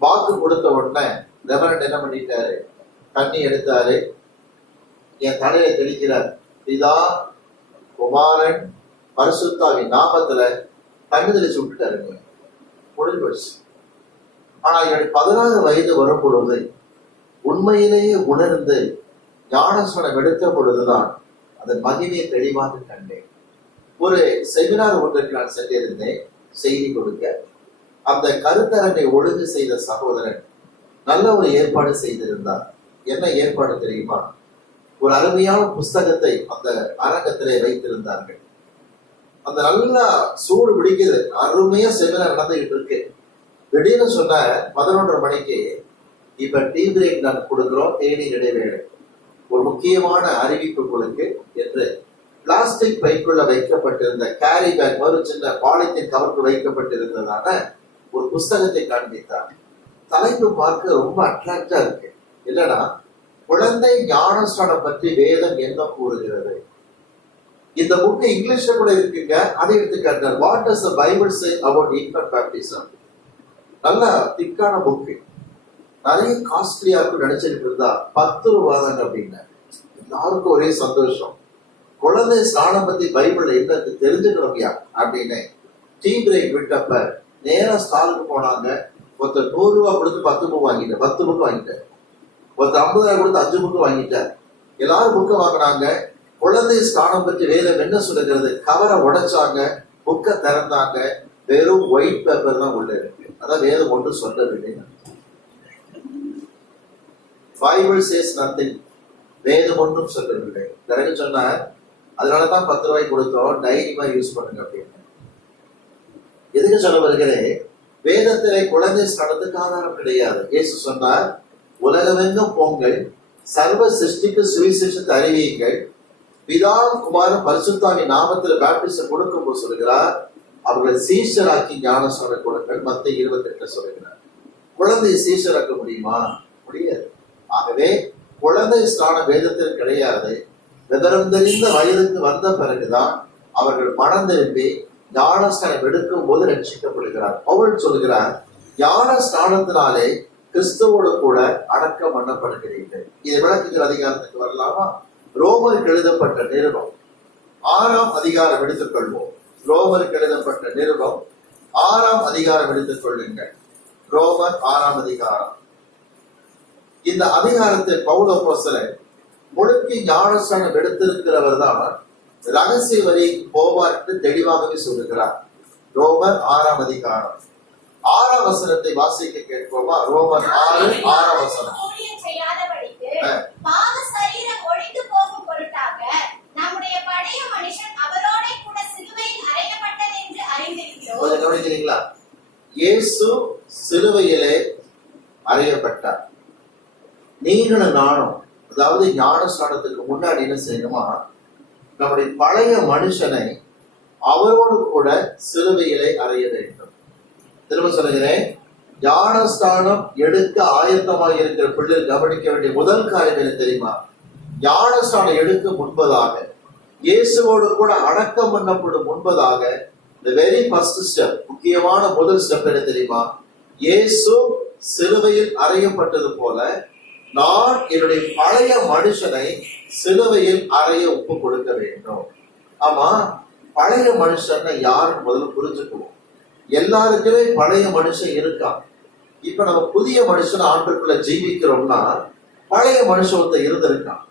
வாக்கு கொடுத்த உடனே ரெவரண்ட் என்ன பண்ணிட்டாரு? தண்ணி எடுத்தாரு, என் தலையில தெளிக்கிறார். பிதா குமாரன் பரிசுத்தாவின் நாமத்துல தண்ணி தெளிச்சு விட்டுட்டாருங்க. முடிஞ்சு போச்சு. ஆனா என்னுடைய 16 வயது வரும் பொழுது உண்மையிலேயே உணர்ந்து ஞானஸ்நானம் எடுத்த பொழுதுதான் அதன் மகிமையை தெளிவாக கண்டேன். ஒரு செமினார் ஒன்றுக்கு நான் சென்றிருந்தேன் செய்தி கொடுக்க. அந்த கருத்தரங்கை ஒழுங்கு செய்த சகோதரன் நல்ல ஒரு ஏற்பாடு செய்திருந்தார். என்ன ஏற்பாடு தெரியுமா? ஒரு அருமையான புஸ்தகத்தை அந்த அரங்கத்திலே வைத்திருந்தார்கள். அந்த நல்லா சூடு பிடிக்குது, அருமையா செமினார் நடந்துகிட்டு இருக்கு. திடீர்னு சொன்ன 11:30 மணிக்கு இப்ப டீ பிரேக் நாங்கள் கொடுக்கிறோம், தேநீர் இடைவேளை, ஒரு முக்கியமான அறிவிப்பு கொடுக்கு என்று பிளாஸ்டிக் பைக்குள்ள வைக்கப்பட்டிருந்த கேரி பேக் ஒரு சின்ன பாலித்தீன் கவருக்கு வைக்கப்பட்டிருந்ததான ஒரு புஸ்தகத்தை காண்பித்தார். தலைப்பு பார்க்க ரொம்ப அட்ராக்டா இருக்கு. இல்லைன்னா குழந்தை ஞானஸ்நானம் பற்றி வேதம் என்ன கூறுகிறது. இந்த புக்கு இங்கிலீஷ்ல கூட இருக்குங்க, அதை எடுத்து காட்டுறார். What does the Bible say about infant baptism. நல்ல திக்கான புக்கு, நிறைய காஸ்ட்லியா இருக்கும் நினைச்சிட்டு இருந்தா 10 ரூபாய் அப்படின்னா எல்லாருக்கும் ஒரே சந்தோஷம். குழந்தை ஸ்நானம் பத்தி பைபிள்ல என்ன தெரிஞ்சுக்கணும்யா அப்படின்னு டீ பிரேக் விட்டப்ப நேரா ஸ்டாலுக்கு போனாங்க. ஒருத்தர் 100 ரூபாய் கொடுத்து 10 புக் வாங்கிட்டேன், 10 புக் வாங்கிட்டேன். ஒருத்தர் 50,000 கொடுத்து 5 புக்கு வாங்கிட்டார். எல்லாரும் புக்கை வாங்கினாங்க. குழந்தை ஸ்நானம் பற்றி வேதம் என்ன சொல்லுகிறது, கவரை உடைச்சாங்க, புக்கை திறந்தாங்க, வெறும் ஒயிட் பேப்பர் தான் உள்ள இருக்கு. அதான் வேதம் ஒன்று சொல்லவில்லை. பைபிள் சேஸ் நத்திங், வேதம் ஒன்றும் சொல்லவில்லை. நிறைய சொன்னார், அதனாலதான் 10 ரூபாய் கொடுத்தோம், டைரி மாதிரி யூஸ் பண்ணுங்க அப்படின்னு. எதுக்கு சொல்ல வருகிறேன், வேதத்திலே குழந்தை ஸ்நானத்துக்கு ஆதாரம் கிடையாது. இயேசு சொன்னார், உலகமெங்கும் போங்கள், சர்வ சிருஷ்டிக்கு சுவிசேஷத்தை அறிவியுங்கள், பிதா குமாரன் பரிசுத்தாவின் நாமத்தில் பேப்டிசம் கொடுக்கும் போது சொல்கிறார், அவர்களை சீஷராக்கி ஞானஸ்நானம் கொடுங்கள். மத்தேயு 28 சொல்கிறார். குழந்தையை சீஷராக்க முடியுமா? முடியாது. ஆகவே குழந்தை ஸ்நானம் வேதத்தில் கிடையாது. விவரம் தெரிந்த வயதுக்கு வந்த பிறகுதான் அவர்கள் மனம் திரும்பி ஞானஸ்நானம் எடுக்கும் போது ரட்சிக்கப்படுகிறார். பவுல் சொல்கிறார், ஞான ஸ்நானத்தினாலே கிறிஸ்துவோடு கூட அடக்கம் பண்ணப்படுகிறீர்கள். இதை விளக்குகிற அதிகாரத்துக்கு வரலாமா? ரோமருக்கு எழுதப்பட்ட நிருபம் 6ஆம் அதிகாரம் எடுத்துக் கொள்வோம். ரோமருக்கு எழுதப்பட்ட நிருபம் 6ஆம் அதிகாரம் எடுத்துக் கொள்ளுங்கள். ரோமர் 6ஆம் அதிகாரம். இந்த அதிகாரத்தில் பவுல் அப்போஸ்தலன் முழுக்கி ஞானஸ்நானம் எடுத்திருக்கிறவர் தான் ரகசிய வரி போவார் என்று தெளிவாகவே சொல்லுகிறார். ரோமர் 6ஆம் அதிகாரம் 6ஆம் வசனத்தை வாசிக்க கேட்போமா? ரோமர் 6:6 வசனம். செய்யாதபடிக்கு பாவ சரீரம் ஒழிந்து போகும் பொருட்டாக நம்முடைய பழைய மனுஷன் அவரோட கூட சிலுவையில் அறையப்பட்டது என்று அறிந்திருக்கிறோம். கொஞ்சம் கவனிக்கிறீங்களா? இயேசு சிலுவையிலே அறையப்பட்டார். நீங்களும் நானும், அதாவது ஞானஸ்நானத்துக்கு முன்னாடி என்ன செய்யணுமா, நம்முடைய பழைய மனுஷனை அவரோடு கூட சிலுவையிலே அறைய வேண்டும். திரும்ப சொல்லுகிறேன், ஞானஸ்நானம் எடுக்க ஆயத்தமாக இருக்கிற பிள்ளைகள் கவனிக்க வேண்டிய முதல் காரியம் என்ன தெரியுமா? ஞானஸ்நானம் எடுக்க முன்பதாக, இயேசுவோடு கூட அடக்கம் பண்ணப்படும் முன்பதாக, the very first step, முக்கியமான முதல் ஸ்டெப் என்ன தெரியுமா? இயேசு சிலுவையில் அறையப்பட்டது போல நான் என்னுடைய பழைய மனுஷனை சிலுவையில் அறைய ஒப்பு கொடுக்க வேண்டும். ஆமா, பழைய மனுஷன் யாருன்னு முதல்ல புரிஞ்சுக்குவோம். எல்லாருக்குமே பழைய மனுஷன் இருக்கான். இப்ப நம்ம புதிய மனுஷன் ஆண்டுக்குள்ள ஜீவிக்கிறோம்னா பழைய மனுஷத்தை இருந்திருக்கான்.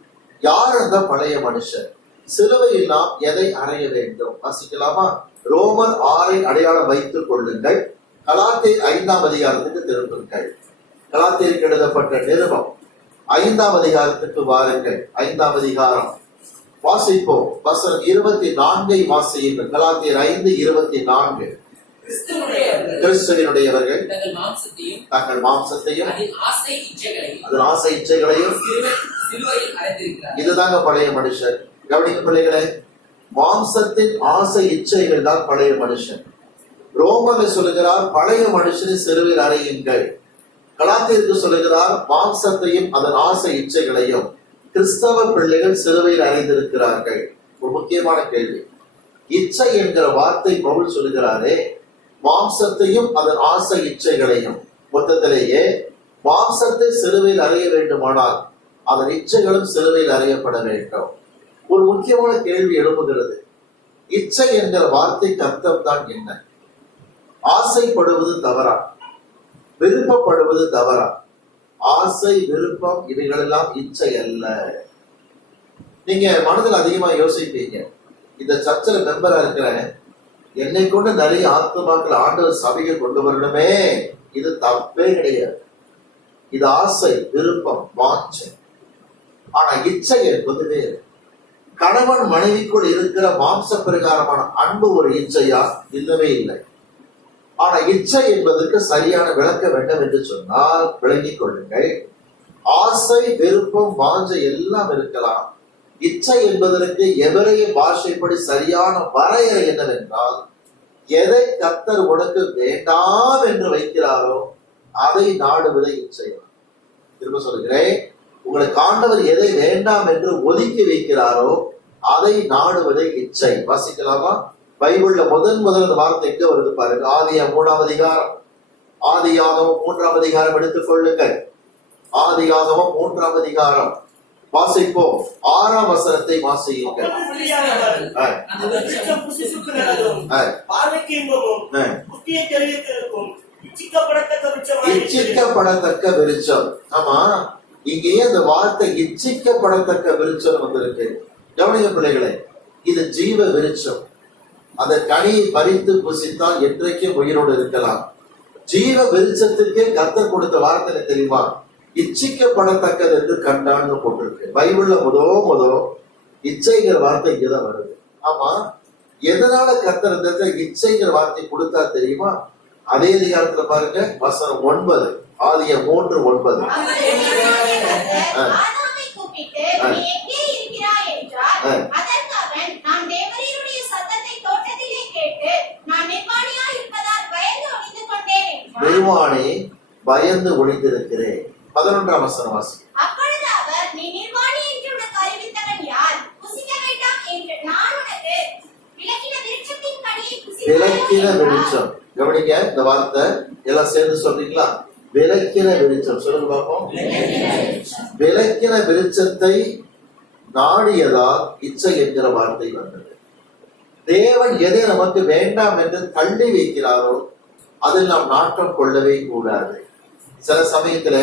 யார் அந்த பழைய மனுஷன்? சிலுவையில் நாம் எதை அறைய வேண்டும்? வாசிக்கலாமா? ரோமர் 6 அடையாளம் வைத்துக் கொள்ளுங்கள். கலாத்தியர் 5ஆம் அதிகாரத்துக்கு திரும்புங்கள். கலாத்தியருக்கு எழுதப்பட்ட நிருபம் 5ஆம் அதிகாரத்துக்கு வாருங்கள். 5ஆம் அதிகாரம் வாசிப்போம். வசனம் 24 வாசியுங்கள். கலாத்தியர் 5:24. கிறிஸ்துவினுடையவர்கள் தங்கள் மாம்சத்தையும் அதன் ஆசை இச்சைகளையும், இதுதாங்க பழைய மனுஷன். கவனிக்க பிள்ளைகளே, மாம்சத்தின் ஆசை இச்சைகள் தான் பழைய மனுஷன். ரோமர்ல சொல்லுகிறார், பழைய மனுஷனை சிலுவையில் அறையுங்கள். கலாத்தியருக்கு சொல்லுகிறார், மாம்சத்தையும் அதன் ஆசை இச்சைகளையும். கிறிஸ்தவ பிள்ளைகள் சிலுவையில் அறைந்திருக்கிறார்கள். ஒரு முக்கியமான கேள்வி, இச்சை என்கிற வார்த்தை பவுல் சொல்லுகிறாரே, மாம்சத்தையும் அதன் ஆசை இச்சைகளையும். மொத்தத்திலேயே மாம்சத்தை சிலுவையில் அறைய வேண்டுமானால் அதன் இச்சைகளும் சிலுவையில் அறையப்பட வேண்டும். ஒரு முக்கியமான கேள்வி எழுப்புகிறது, இச்சை என்கிற வார்த்தைக்கு அர்த்தம் தான் என்ன? ஆசைப்படுவது தவறா? விருப்பப்படுவது தவறா? ஆசை, விருப்பம் இவைகளெல்லாம் இச்சை அல்ல. நீங்க மனதில் அதிகமா யோசிப்பீங்க, இந்த சர்ச்சில் மெம்பரா இருக்கிறேன், என்னை கொண்டு நிறைய ஆத்மாக்கள் ஆண்டவர் சபையை கொண்டு வரணுமே, இது தப்பே கிடையாது. இது ஆசை, விருப்பம், வாஞ்சை. ஆனா இச்சை என்பது வேறு. கணவன் மனைவிக்குள் இருக்கிற மாம்ச பிரகாரமான அன்பு ஒரு இச்சையா? இல்லவே இல்லை. ஆனா இச்சை என்பதற்கு சரியான விளக்க வேண்டும் என்று சொன்னால் விளங்கிக் கொள்ளுங்கள். ஆசை, விருப்பம், வாஞ்சை எல்லாம் இருக்கலாம். இச்சை என்பதற்கு எவரைய பாஷைப்படி சரியான வரையறை என்னவென்றால், எதை கர்த்தர் உனக்கு வேண்டாம் என்று வைக்கிறாரோ அதை நாடுவதை இச்சை. திரும்ப சொல்கிறேன், உங்களுக்கு ஆண்டவர் எதை வேண்டாம் என்று ஒதுக்கி வைக்கிறாரோ அதை நாடுவதை இச்சை. வாசிக்கலாமா? பைபிள்ல முதல் வார்த்தை எங்க வருது பாருங்க. ஆதியாகமம் 3ஆம் அதிகாரம். ஆதியாகமம் 3ஆம் அதிகாரம் எடுத்துக் கொள்ளுங்கள். ஆதியாகமம் 3ஆம் அதிகாரம் வாசிப்போம். 6ஆம் வசனத்தை வாசியுங்கள். அந்த விருட்சம் புசிப்புக்கு நல்லதும், பார்வைக்கு இன்பமும், புத்தியை தெளிவித்திருக்கும் இச்சிக்கப்படத்தக்க விருட்சம். ஆமா, இங்கேயே அந்த வார்த்தை இச்சிக்கப்படத்தக்க விருட்சம் வந்திருக்கு. கவனிங்க பிள்ளைகளே, இது ஜீவ விருட்சம். அந்த கனியை பறித்து புசித்தால் என்றைக்கும் உயிரோடு இருக்கலாம். ஜீவ விருட்சத்திற்கே கர்த்தர் கொடுத்த வார்த்தை தெரியுமா? இச்சிக்கப்படத்தக்கது என்று கண்டான்னு போட்டிருக்கு. பைபிள்ல முதோ இச்சைங்கிற வார்த்தை இங்கதான் வருது. ஆமா, எதனால கர்த்தர் இந்த இச்சைங்கிற வார்த்தை கொடுத்தா தெரியுமா? அதே அதிகாரத்துல பாருங்க, வசனம் 9, ஆதியாகமம் 3:9. ஆதாமை கூப்பிட்டு, நீ எங்கே இருக்கிறாய் என்றார். அதற்கு அவன், நான் தேவரீருடைய சத்தத்தை தோட்டத்திலே கேட்டு நான் நிர்வாணியாய் இருப்பதால் பயந்து ஒளிந்து கொண்டேன் என்றார். நிர்வாணி, பயந்து ஒளிந்திருக்கிறேன். 11ஆம் வசனம் வாசி. அப்பொழுது அவர், நீ நிர்வாணி என்று உனக்கு அறிவித்தவன் யார்? புசிக்க வேண்டாம் என்று நான் உனக்கு விலக்கின விருட்சத்தின் கனியை விலக்கின விருட்சம். கவனிங்க, இந்த வார்த்தை எல்லாம் சேர்ந்து சொல்றீங்களா? விலக்கின விருட்சம். சொல்லுங்க பாப்போம். விலக்கின விருட்சத்தை நாடியதால் இச்சை என்கிற வார்த்தை வந்தது. தேவன் எதை நமக்கு வேண்டாம் என்று தள்ளி வைக்கிறாரோ அதில் நாம் நாட்டம் கொள்ளவே கூடாது. சில சமயத்துல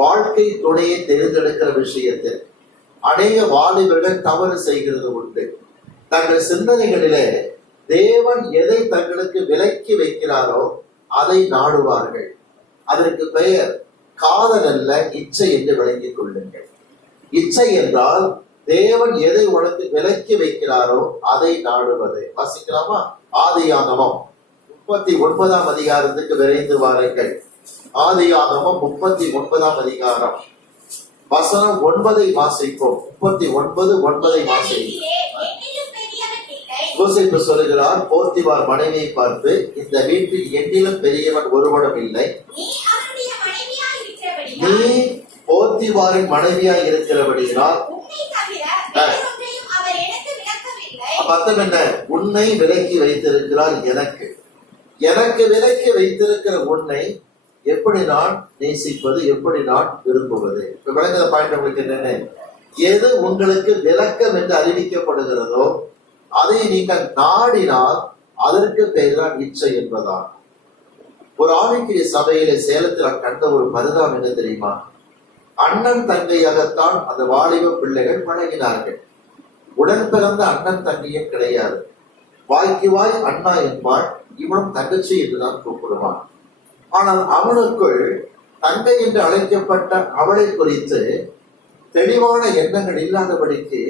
வாழ்க்கை துணையை தேர்ந்தெடுக்கிற விஷயத்தில் அநேக வாலிபர்கள் தவறு செய்கிறது உண்டு. தங்கள் சிந்தனைகளிலே தேவன் எதை தங்களுக்கு விலக்கி வைக்கிறாரோ அதை நாடுவார்கள். அதற்கு பெயர் காதல் அல்ல, இச்சை என்று விளங்கிக் கொள்ளுங்கள். இச்சை என்றால் தேவன் எதை உனக்கு விலக்கி வைக்கிறாரோ அதை நாடுவது. வாசிக்கலாமா? ஆதியாகமம் 39ஆம் அதிகாரத்துக்கு விரைந்து வாருங்கள். ஆதியாகமம் 39ஆம் அதிகாரம் வசனம் 9 வாசிப்போம். 39:9 வாசிப்போம். யோசேப்பு சொல்லுகிறார், போர்த்திபார் மனைவியை பார்த்து, இந்த வீட்டில் என்னிலும் பெரியவன் ஒருவனும் இல்லை. நீ போர்த்திபாரின் மனைவியாய் இருக்கிறபடியால் அர்த்தம் என்ன? உன்னை விலக்கி வைத்திருக்கிறார். எனக்கு விலக்கி வைத்திருக்கிற உன்னை எப்படி நான் நேசிப்பது, எப்படி நான் விரும்புவது? இப்ப விளங்குற பாயிண்ட் உங்களுக்கு என்னன்னு, எது உங்களுக்கு விலக்கம் என்று அறிவிக்கப்படுகிறதோ அதை நீங்கள் நாடினால் அதற்கு பெயர் தான் இச்சை என்பதான். ஒரு ஆவிக்குரிய சபையிலே சேலத்தில் கண்ட ஒரு பரிதாபம் என்ன தெரியுமா? அண்ணன் தங்கையாகத்தான் அந்த வாலிப பிள்ளைகள் பழகினார்கள். உடன் பிறந்த அண்ணன் தங்கையும் கிடையாது. வாய்க்கு வாய் அண்ணா என்பாள், இவனும் தங்கச்சி என்றுதான் கூப்பிடுவான். ஆனால் அவனுக்குள் தங்கை என்று அழைக்கப்பட்ட அவளை குறித்து தெளிவான எண்ணங்கள் இல்லாதபடிக்கு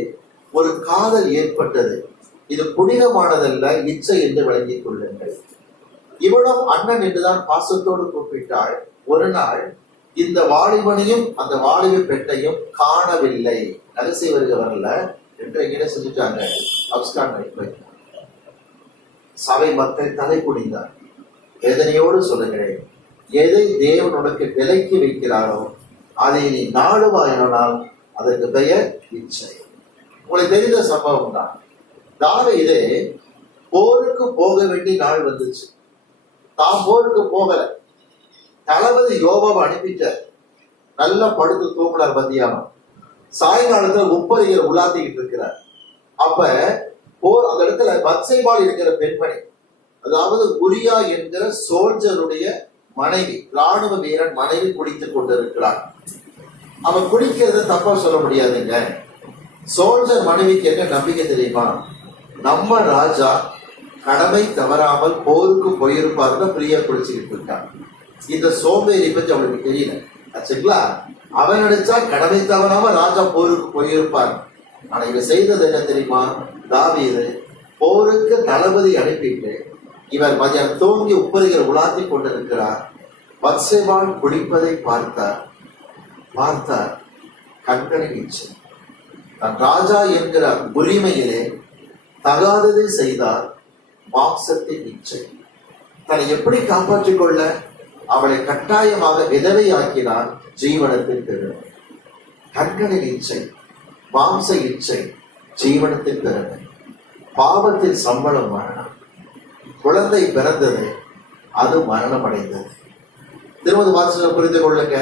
ஒரு காதல் ஏற்பட்டது. இது புனிதமானதல்ல, இச்சை என்று விளங்கிக் கொள்ளுங்கள். இவளும் அண்ணன் என்றுதான் பாசத்தோடு கூப்பிட்டாள். ஒரு நாள் இந்த வாலிபனையும் அந்த வாலிப பெண்ணையும் காணவில்லை. நகை வருகிறவர்கள என்று எங்கிட்ட செஞ்சுட்டாங்க. சபை மக்கள் தலை குனிந்தார். வேதனையோடு சொல்லுகிறேன், எதை தேவன் உனக்கு விலக்கி வைக்கிறாரோ அதை நீ நாடுவாயானால் அதற்கு பெயர் இச்சை. உங்களுக்கு தெரிந்த சம்பவம் தான். தாவீது போருக்கு போக வேண்டிய நாள் வந்துச்சு. தாம் போருக்கு போகல. தளபதி யோவாவை அனுப்பிட்டார். நல்லா படுத்து தூங்கினார். மத்தியானம் சாயங்காலத்துல உப்பரிகளை உலாத்திக்கிட்டு இருக்கிறார். அப்ப போர் அந்த இடத்துல பத்சேபாள் இருக்கிற பெண்மணி, அதாவது உரியா என்கிற சோல்ஜருடைய மனைவி, ராணுவ வீரன் மனைவி குடித்துக் கொண்டிருக்கிறார். அவன் குடிக்கிறது தப்பா சொல்ல முடியாதுங்க. சோல்ஜர் மனைவிக்கு என்ன நம்பிக்கை தெரியுமா? நம்ம ராஜா கடமை தவறாமல் போருக்கு போயிருப்பாருன்னு பிரியா குடிச்சுக்கிட்டு இருக்கான். இந்த சோம்பேறி பற்றி அவளுக்கு தெரியல. ஆச்சுங்களா? அவன் நினைச்சா கடமை தவறாம ராஜா போருக்கு போயிருப்பார். ஆனா இவன் செய்தது என்ன தெரியுமா? தாவீது போருக்கு தளபதி அனுப்பிட்டு இவர் மதியம் தோங்கி உப்பரிகள் உலாத்தி கொண்டிருக்கிறார். பத்சேபாள் குளிப்பதை பார்த்தார். கண்களின் இச்சை, தன் ராஜா என்கிற உரிமையிலே தகாததை செய்தார். மாம்சத்தின் இச்சை, தன்னை எப்படி காப்பாற்றிக் கொள்ள அவளை கட்டாயமாக விதவை ஆக்கினார். ஜீவனத்தின் பெருமை, கண்களின் இச்சை, மாம்ச இச்சை, ஜீவனத்தின் பெருமை. பாவத்தின் சம்பளம் மரணம். குழந்தை பிறந்தது, அது மரணம் அடைந்தது. திருமதி வாசகம் புரிந்து கொள்ளுங்க.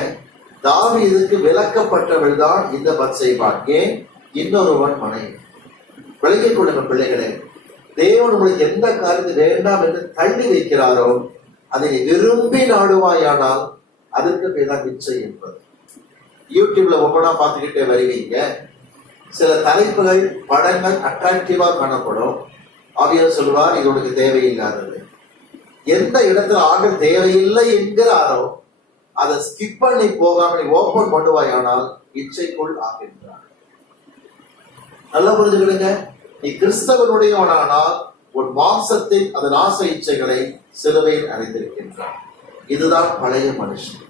தாவீதுக்கு விலக்கப்பட்டவள் தான் இந்த பத்சேபாள். ஏன்? இன்னொருவன் மனைவி. விளங்கிக் கொள்ளுங்க பிள்ளைகளே, தேவன் உங்களுக்கு எந்த காரியத்தை வேண்டாம் என்று தள்ளி வைக்கிறாரோ அதை விரும்பி நாடுவாயானால் அதற்கு பேர் தான் இச்சை என்பது. யூடியூப்ல ஒவ்வொன்றா பார்த்துக்கிட்டே வருவீங்க. சில தலைப்புகள், படங்கள் அட்ராக்டிவா காணப்படும். ஆவியார் சொல்வார், இது உனக்கு தேவையில்லாதது. எந்த இடத்துல ஆண்டவர் தேவையில்லை என்கிறாரோ அதை ஸ்கிப் பண்ணி போகாம நீ ஓபன் பண்ணுவாயானால் இச்சைக்குள் ஆகின்றார். நல்லா புரிஞ்சுக்கிடுங்க. நீ கிறிஸ்தவனுடையவனானால் உன் மாம்சத்தின் அதன் ஆசை இச்சைகளை சிலுவையில் அடைந்திருக்கின்றார். இதுதான் பழைய மனுஷன்.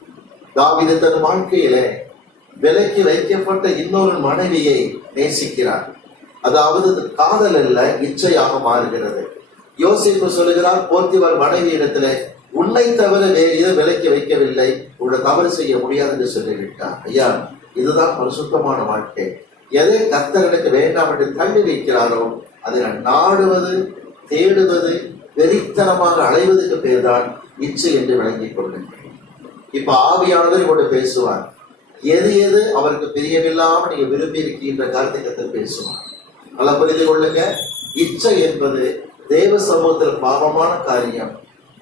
தாவீது தன் வாழ்க்கையிலே விலைக்கு வைக்கப்பட்ட இன்னொரு மனைவியை நேசிக்கிறார். அதாவது காதல் அல்ல, இச்சையாக மாறுகிறது. யோசேப்பு சொல்லுகிறார், போத்திபார் மனைவி இடத்துல உன்னை தவிர வேறு எது விலைக்கு வைக்கவில்லை, உன்னை தவறு செய்ய முடியாது என்று சொல்லிவிட்டார். ஐயா, இதுதான் பரிசுத்தமான வாழ்க்கை. எதை கர்த்தர் எனக்கு வேண்டாம் என்று தள்ளி வைக்கிறாரோ அதை நான் நாடுவது, தேடுவது, வெறித்தனமாக அலைவதற்கு பேர் தான் இச்சை என்று விளங்கிக் கொள்ளுங்கள். இப்ப ஆவியானவர் கொண்டு பேசுவார். எது எது அவருக்கு பிரியமில்லாம நீங்க விரும்பி இருக்கின்ற கருத்தை கர்த்தர் பேசுவார். நல்லா புரிந்து கொள்ளுங்க. இச்சை என்பது தேவ சமூகத்தில் பாவமான காரியம்.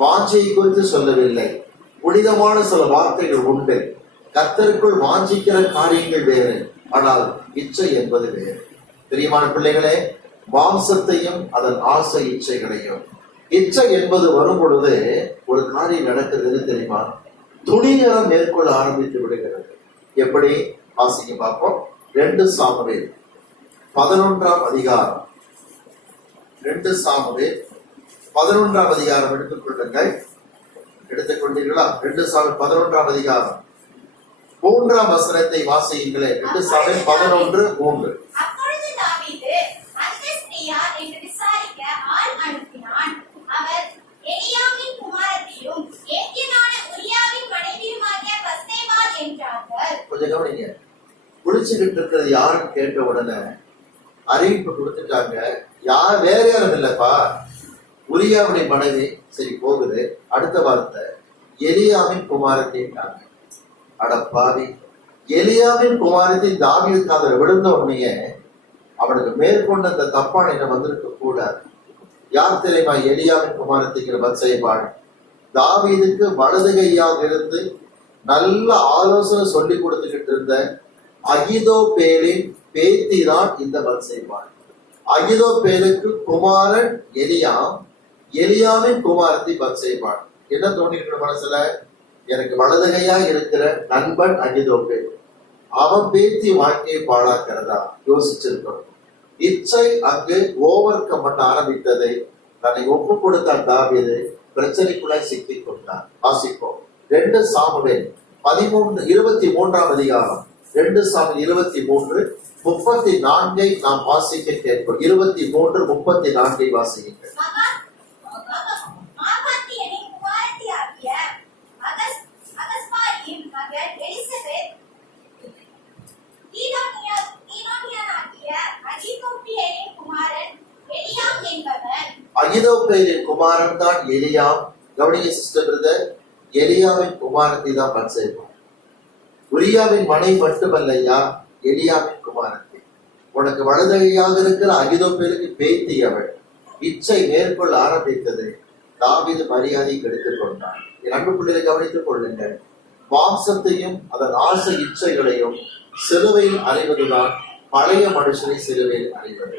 வாஞ்சையை குறித்து சொல்லவில்லை. புனிதமான சில வார்த்தைகள் உண்டு. கர்த்தருக்குள் வாஞ்சிக்கிற காரியங்கள் வேறு, ஆனால் இச்சை என்பது வேறு. பிரியமான பிள்ளைகளே, மாம்சத்தையும் அதன் ஆசை இச்சைகளையும், இச்சை என்பது வரும் பொழுது ஒரு காரியம் நடக்கிறது தெரியுமா? துணிகரம் மேற்கொள்ள ஆரம்பித்து விடுகிறது. எப்படி? வாசிக்க பார்ப்போம். 2 சாமுவேல் 11ஆம் அதிகாரம். 2 சாமுவேல் 11ஆம் அதிகாரம் எடுத்துக்கொள்ளுங்கள். எடுத்துக்கொண்டீர்களா? 2 சாமுவேல் 11ஆம் அதிகாரம் 3ஆம் வசனத்தை வாசியுங்களே. 2 சாமுவேல் 11:3. அப்பொழுது தாவீது அந்த ஸ்திரீ யார் என்று விசாரிக்க ஆள் அனுப்பினான். அவர் எலியாமின் குமாரத்தியும் ஏத்தியனான உரியாவின் மனைவியுமாகிய பத்சேபாள் என்றார்கள். கொஞ்சம் கவனிங்க. குளிச்சுக்கிட்டு இருக்கிறது யாருன்னு கேட்ட உடனே அறிவிப்பு கொடுத்துட்டாங்க. யார், வேற யாரும் இல்லப்பா, உரியாவுடைய மனைவி. சரி, போகுது. அடுத்த வார்த்தை எலியாவின் குமாரத்தின்ட்டாங்க. அடப்பாவி, எலியாவின் குமாரத்தை தாவீதுக்கு அதில் விழுந்த உடனே அவனுக்கு மேற்கொண்ட அந்த தப்பான எண்ணம் வந்திருக்க கூடாது. யார் தெரியுமா எலியாவின் குமாரத்திங்கிற பத்சேபாள்? தாவீதுக்கு வலது கையாக இருந்து நல்ல ஆலோசனை சொல்லி கொடுத்துக்கிட்டு இருந்த அகிதோப்பேலின் பேத்தி தான் இந்த பத்சேபாள். அகிதோப்பேலுக்கு குமாரன் எலியாம், எலியாவின் குமாரத்தி பத்சேபாள். என்ன தோணிருக்கிற மனசுல? எனக்கு வலதுகையா இருக்கிற நண்பன் அகிதோப்பேல், அவன் பேத்தி வாழ்க்கையை பாழாக்கிறதா யோசிச்சிருக்கணும். இச்சை அங்கு ஓவர் கம் பண்ண ஆரம்பித்ததை தன்னை ஒப்பு கொடுத்தார் தாவீது. பிரச்சனைக்குள்ளாய் சிக்கிக் கொண்டார். வாசிப்போம். 2 சாமுவேல் 23ஆம் அதிகாரம். 2 சாமுவேல் 23:34 நாம் வாசிக்க கேட்போம். 23:34 வாசிக்க. ஆகாத்தியனின் குமாரத்தியாகிய அகஸ்பாயின் மகள் எலிசபெத் ஈனோனியனாகிய அகிதோப்பேலின் குமாரன் எலியாம் என்பவன். அகிதோப்பேலின் குமாரன் தான் எலியாம். கவனிங்க சிஸ்டர் பிரதர், எலியாவின் குமாரத்தை தான் பத்சேபாள். உரியாவின் மனைவி மட்டுமல்லையா, எலியாவின் குமாரத்தை. உனக்கு வலதுகையாக இருக்கிற அகிதோப்பேலுக்கு பேத்தி அவள். இச்சை மேற்கொள்ள ஆரம்பித்தது. தாவீது மரியாதை கெடுத்துக் கொண்டான். என் அன்பு பிள்ளைகளை கவனித்துக் கொள்ளுங்கள். மாம்சத்தையும் அதன் ஆசை இச்சைகளையும் சிலுவையில் அறைவதுதான் பழைய மனுஷனை சிலுவையில் அறைவது.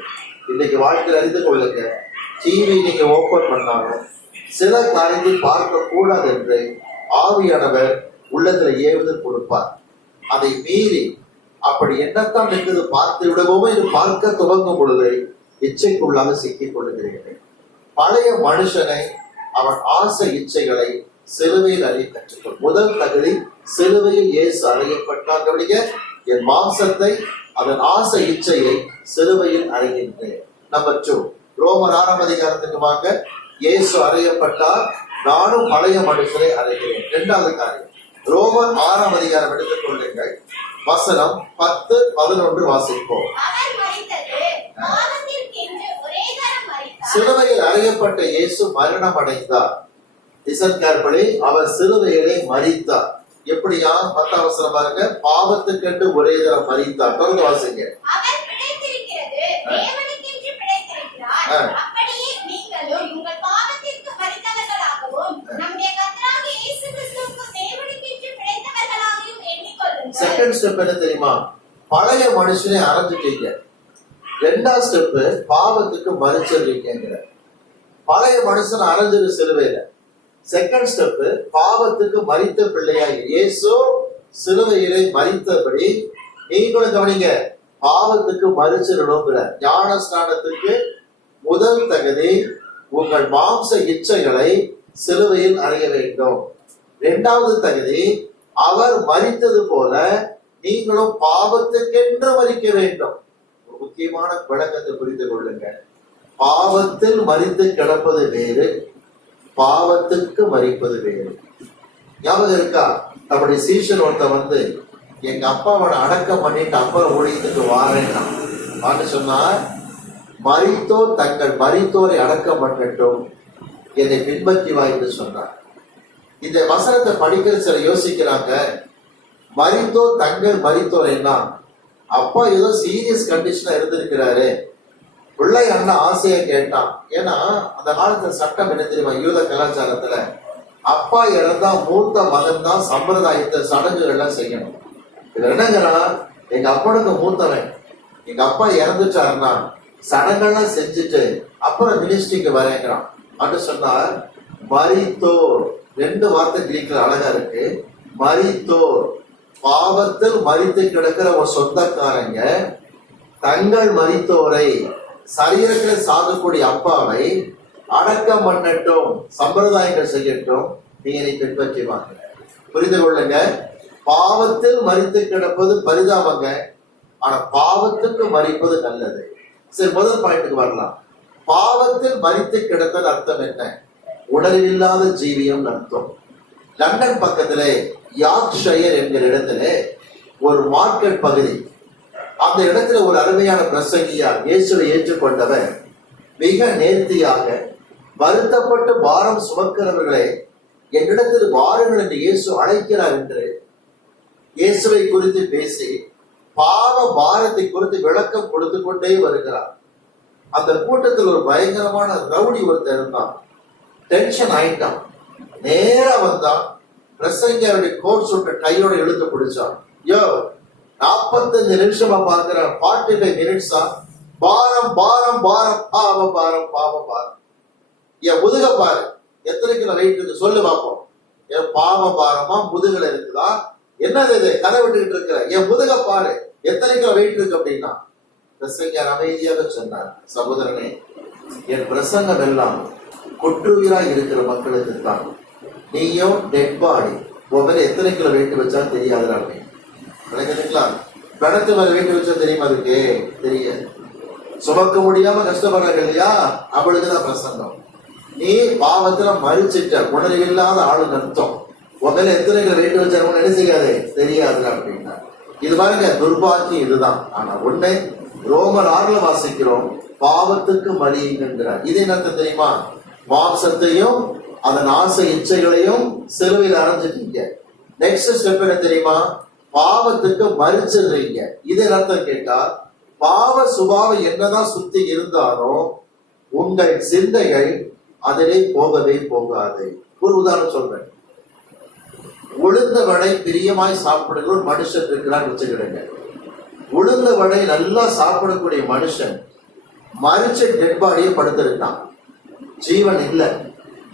இன்னைக்கு வாழ்க்கையில் அறிந்து கொள்ளுங்க. டிவி நீங்க ஓபன் பண்ணாலும் சில காரியத்தை பார்க்க கூடாது என்று ஆவியானவர் உள்ளத்துல ஏவுதல் கொடுப்பார். அதை மீறி அப்படி என்னத்தான் இருக்குது பார்த்து விடுவோமோ இது பார்க்க துவங்கும் பொழுது இச்சைக்குள்ளாக சிக்கிக் கொள்ளுகிறீர்கள். பழைய மனுஷனை அவன் ஆசை இச்சைகளை சிலுவையில் அறிய கற்றுக்கொள். முதல் தகுதி சிலுவையில் இயேசு அறையப்பட்டார். கவனிங்க, என் மாம்சத்தை அதன் ஆசை இச்சையை சிலுவையில் அறைகின்றேன். நம்பர் 2, ரோமர் 6ஆம் அதிகாரத்துக்கு வாங்க. இயேசு அறையப்பட்டார், நானும் பழைய மனுஷனை அறைகிறேன். 2வது காரியம், ரோமர் 6ஆம் அதிகாரம் எடுத்துக் கொள்ளுங்கள். வசனம் 10, 11 வாசிப்போம். அவர் மரித்தது பாவத்திற்கென்று ஒரே தரம் மரித்தார். சிலுவையில் அறையப்பட்ட இயேசு மரணம் அடைந்தார். இசைக்கார்படி அவர் சிலுவையிலே மரித்தார். எப்படியா? 10ஆம் வசனம் பாருங்க. பாவத்துக்கென்று ஒரே தரம் மரித்தார். தொடர்ந்து வாசிங்க. அவர் பிழைத்திருக்கிறது தேவனுக்கென்று பிழைத்திருக்கிறார். அப்படியே நீங்களும் உங்கள் பாவத்திற்கு மரித்தவர்களாகவும் நம்முடைய கர்த்தராகிய இயேசு கிறிஸ்துவுக்கு தேவனுக்கென்று பிழைத்தவர்களாகவும் எண்ணிக்கொள்ளுங்கள். செகண்ட் ஸ்டெப் என்ன தெரியுமா? பழைய மனுஷனை அரைஞ்சிட்டீங்க. 2வது ஸ்டெப் பாவத்துக்கு மறிச்சிருக்கீங்கிற. பழைய மனுஷன் அரைஞ்சது சிலுவையில. செகண்ட் ஸ்டெப் பாவத்துக்கு மரித்த பிள்ளையாய் இயேசு சிலுவையிலே மரித்தபடி நீங்களும் கவனிங்க, பாவத்துக்கு மறிச்சிடணுங்கிற. ஞான ஸ்நானத்துக்கு முதல் தகுதி உங்கள் மாம்ச இச்சைகளை சிலுவையில் அறைய வேண்டும். 2வது தகுதி, அவர் மரித்தது போல நீங்களும் பாவத்துக்கென்று மரிக்க வேண்டும். ஒரு முக்கியமான விளக்கத்தை புரிந்து கொள்ளுங்க. பாவத்தில் மரித்து கிடப்பது வேறு, பாவத்துக்கு மரிப்பது வேறு. ஞாபகம் இருக்கா? நம்முடைய சீஷன் ஒருத்த எங்க அப்பாவை அடக்கம் பண்ணிட்டு அப்புறம் ஊழியத்துக்கு வாரேன்னா சொன்னா, மரித்தோர் தங்கள் மரித்தோரை அடக்கம் பண்ணட்டும், என்னை பின்பற்றி வா என்று சொன்னார். இந்த வசனத்தை படிக்கிற சில யோசிக்கிறாங்க, மரித்தோர் தங்கள் மரித்தோர் என்ன? அப்பா ஏதோ சீரியஸ் கண்டிஷனா இருந்திருக்கிறாரு, பிள்ளை அண்ணன் ஆசையை கேட்டான். ஏன்னா அந்த காலத்துல சட்டம் என்ன தெரியுமா? யூத கலாச்சாரத்துல அப்பா இறந்தா மூத்த மகன் தான் சம்பிரதாயத்தை சடங்குகள் எல்லாம் செய்யணும். இது என்னங்கன்னா, எங்க அப்பனுக்கு மூத்தவன், எங்க அப்பா இறந்துட்டாருன்னா சடங்கெல்லாம் செஞ்சுட்டு அப்புறம் மினிஸ்ட்ரிக்கு வரேங்கிறான். அப்படின்னு சொன்னார். மரித்தோர், 2 வார்த்தை கிரீக்ல அழகா இருக்கு. மரித்தோர், பாவத்தில் மரித்து கிடக்கிற ஒரு சொந்தக்காரங்க தங்கள் மரித்தோரை, சரீரத்தில் சாகக்கூடிய அப்பாவை அடக்கம் பண்ணட்டும், சம்பிரதாயங்கள் செய்யட்டும், நீங்க பின்பற்றி வாங்க. புரிந்து கொள்ளுங்க, பாவத்தில் மரித்து கிடப்பது பரிதாபங்க, ஆனா பாவத்துக்கு மரிப்பது நல்லது. சரி, முதல் பாயிண்ட்டுக்கு வரலாம். பாவத்தில் மரித்து கிடத்தல் அர்த்தம் என்ன? உணர்வில்லாத ஜீவியம் அர்த்தம். லண்டன் பக்கத்திலே யார்க்ஷயர் என்கிற இடத்துல ஒரு மார்க்கெட் பகுதி. அந்த இடத்துல ஒரு அருமையான பிரசங்கியா இயேசுவை ஏற்றுக்கொண்டவர் மிக நேர்த்தியாக, வருத்தப்பட்டு பாரம் சுமக்கிறவர்களை என்னிடத்தில் வாருங்கள் என்று இயேசு அழைக்கிறார் என்று இயேசுவை குறித்து பேசி பாவ பாரத்தை குறித்து விளக்கம் கொடுத்து கொண்டே வருகிறார். அந்த கூட்டத்தில் ஒரு பயங்கரமான ரவுடி ஒருத்தர் இருந்தான். டென்ஷன் ஆயிட்டான். நேரா வந்தான். பிரசங்கியாருடைய கோட் சுட்ட கையோட இழுத்து பிடிச்சான். 45 நிமிஷமா பார்க்கிறேன், 45 மினிட்ஸா பாரம் பாரம் பாரம் பாவ பாரம் பாவ பாரம். என் முதுக பாரு, எத்தனை கிலோ வெயிட் இருக்கு சொல்லு பார்ப்போம். என் பாவ பாரமா முதுகுல இருக்குதா? என்னது இது கதை விட்டுக்கிட்டு இருக்கிற? என் முதுக பாரு, எத்தனை கிலோ வெயிட் இருக்கு அப்படின்னா பிரசங்கர் அமைதியாக சொன்னார். சகோதரனே, என் பிரசங்கம் எல்லாம் கொற்றுயிராய் இருக்கிற மக்களுக்கு தான். நீயும் டெட் பாடி, உன் மேல எத்தனை கிலோ வெயிட் வச்சா தெரியாதுறாங்க. பணத்து மேல வெயிட் வச்சா தெரியுமா? அதுக்கு தெரியாது. சுமக்க முடியாம கஷ்டப்படுறாங்க இல்லையா? அவளுக்குதான் பிரசங்கம். நீ பாவத்துல மறிச்சிட்ட, உணர்வில்லாத ஆளுன்னு அர்த்தம். உன் மேல எத்தனை கிலோ வெயிட் வச்சாரு நினைச்சுக்காது தெரியாதுல அப்படின்னா. இது பாருங்க, துர்பாக்கியம் இதுதான். ஆனா ஒண்ணு, ரோமர் 6 வாசிக்கிறோம், பாவத்துக்கு மறியுங்கிறார். இது என்ன தெரியுமா? மாம்சத்தையும் அதன் ஆசை இச்சைகளையும் சிலுவையில் அரைஞ்சிட்டீங்க. நெக்ஸ்ட் ஸ்டெப் என்ன தெரியுமா? பாவத்துக்கு மறிச்சிடுறீங்க. இது அர்த்தம் கேட்டா, பாவ சுபாவம் என்னதான் சுத்தி இருந்தாலும் உங்கள் சிந்தைகள் அதிலே போகவே போகாது. ஒரு உதாரணம் சொல்றேன். உளுந்த வடை பிரியமாய் சாப்பிடுகிற ஒரு மனுஷன் இருக்கிறான்னு வச்சுக்கிடுங்க. உளுந்த வடை நல்லா சாப்பிடக்கூடிய மனுஷன் மறிச்ச டெட் பாடியை படுத்திருக்கான். ஜீவன் இல்லை.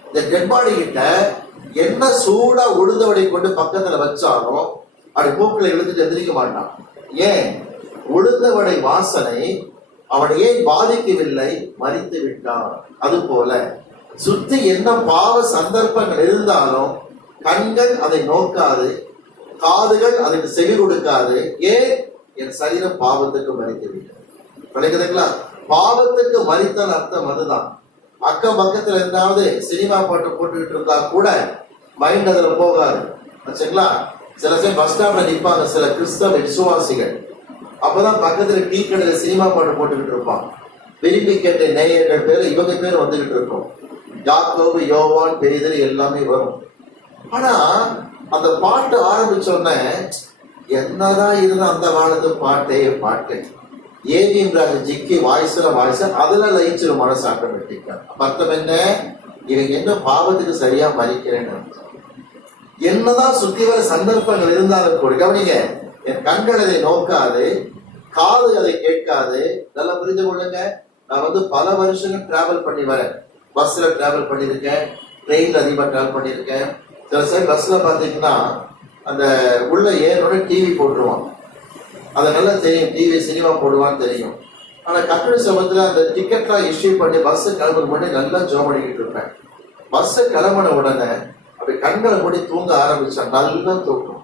இந்த டெட் பாடி கிட்ட என்ன சூடா உளுந்த வடை கொண்டு பக்கத்துல வச்சாலும் அப்படி மூக்கில் இழுத்துட்டு எந்திரிக்க மாட்டான். ஏன்? உளுந்தவடை வாசனை அவனை ஏன் பாதிக்கவில்லை? மறித்து விட்டான். அது போல சுத்தி என்ன பாவ சந்தர்ப்பங்கள் இருந்தாலும் கண்கள் அதை நோக்காது, காதுகள் அதற்கு செவி கொடுக்காது. ஏன்? என் சரீரம் பாவத்துக்கு மறித்து விட்டது. விளக்குதுங்களா? பாவத்துக்கு மறித்தல் அர்த்தம் அதுதான். அக்கம் பக்கத்துல இருந்தாவது சினிமா பாட்டு போட்டுக்கிட்டு இருந்தா கூட மைண்ட் அதுல போகாது. வச்சுங்களா? சில சமயம் பஸ் ஸ்டாப்ல நிற்பாங்க சில கிறிஸ்தவ விசுவாசிகள். அப்பதான் பக்கத்துல டீ கடையில சினிமா பாட்டு போட்டுக்கிட்டு இருப்பான். விரும்பி கேட்ட நேயர்கள் பேரு இவங்க பேர் வந்துகிட்டு இருக்கும். யாக்கோபு, யோவான், பேதுரு எல்லாமே வரும். ஆனா அந்த பாட்டு ஆரம்பிச்சோடனே என்னதான் இருந்தா அந்த காலத்து பாட்டு ஏவின்றாங்க ஜிக்கி வாய்ஸ் அதுல லயிச்சிடும் மனசு ஆட்டோமேட்டிக்கா. அர்த்தம் என்ன? இவங்க என்ன பாவத்துக்கு சரியா மறிக்கிறேன்னு. என்னதான் சுத்தி வர சந்தர்ப்பங்கள் இருந்தாலும் கூட கவனிங்க, என் கண்கள் அதை நோக்காது, காது அதை கேட்காது. நல்லா புரிந்து கொள்ளுங்க. நான் பல வருஷங்கள் டிராவல் பண்ணி வரேன். பஸ்ல டிராவல் பண்ணியிருக்கேன், ட்ரெயின்ல அதிகமாக டிராவல் பண்ணியிருக்கேன். சில சமயம் பஸ்ல பாத்தீங்கன்னா அந்த உள்ள ஏறோட டிவி போட்டுருவான். அதை நல்லா தெரியும், டிவி சினிமா போடுவான்னு தெரியும். ஆனா கட்டண சமயத்துல அந்த டிக்கெட்லாம் இஷ்யூ பண்ணி பஸ் கிளம்புற முன்னாடி நல்லா ஜோம் பண்ணிக்கிட்டு இருப்பேன். பஸ் கிளம்பின உடனே அப்படி கண்களை மூடி தூங்க ஆரம்பிச்சா நல்லா தூக்கும்.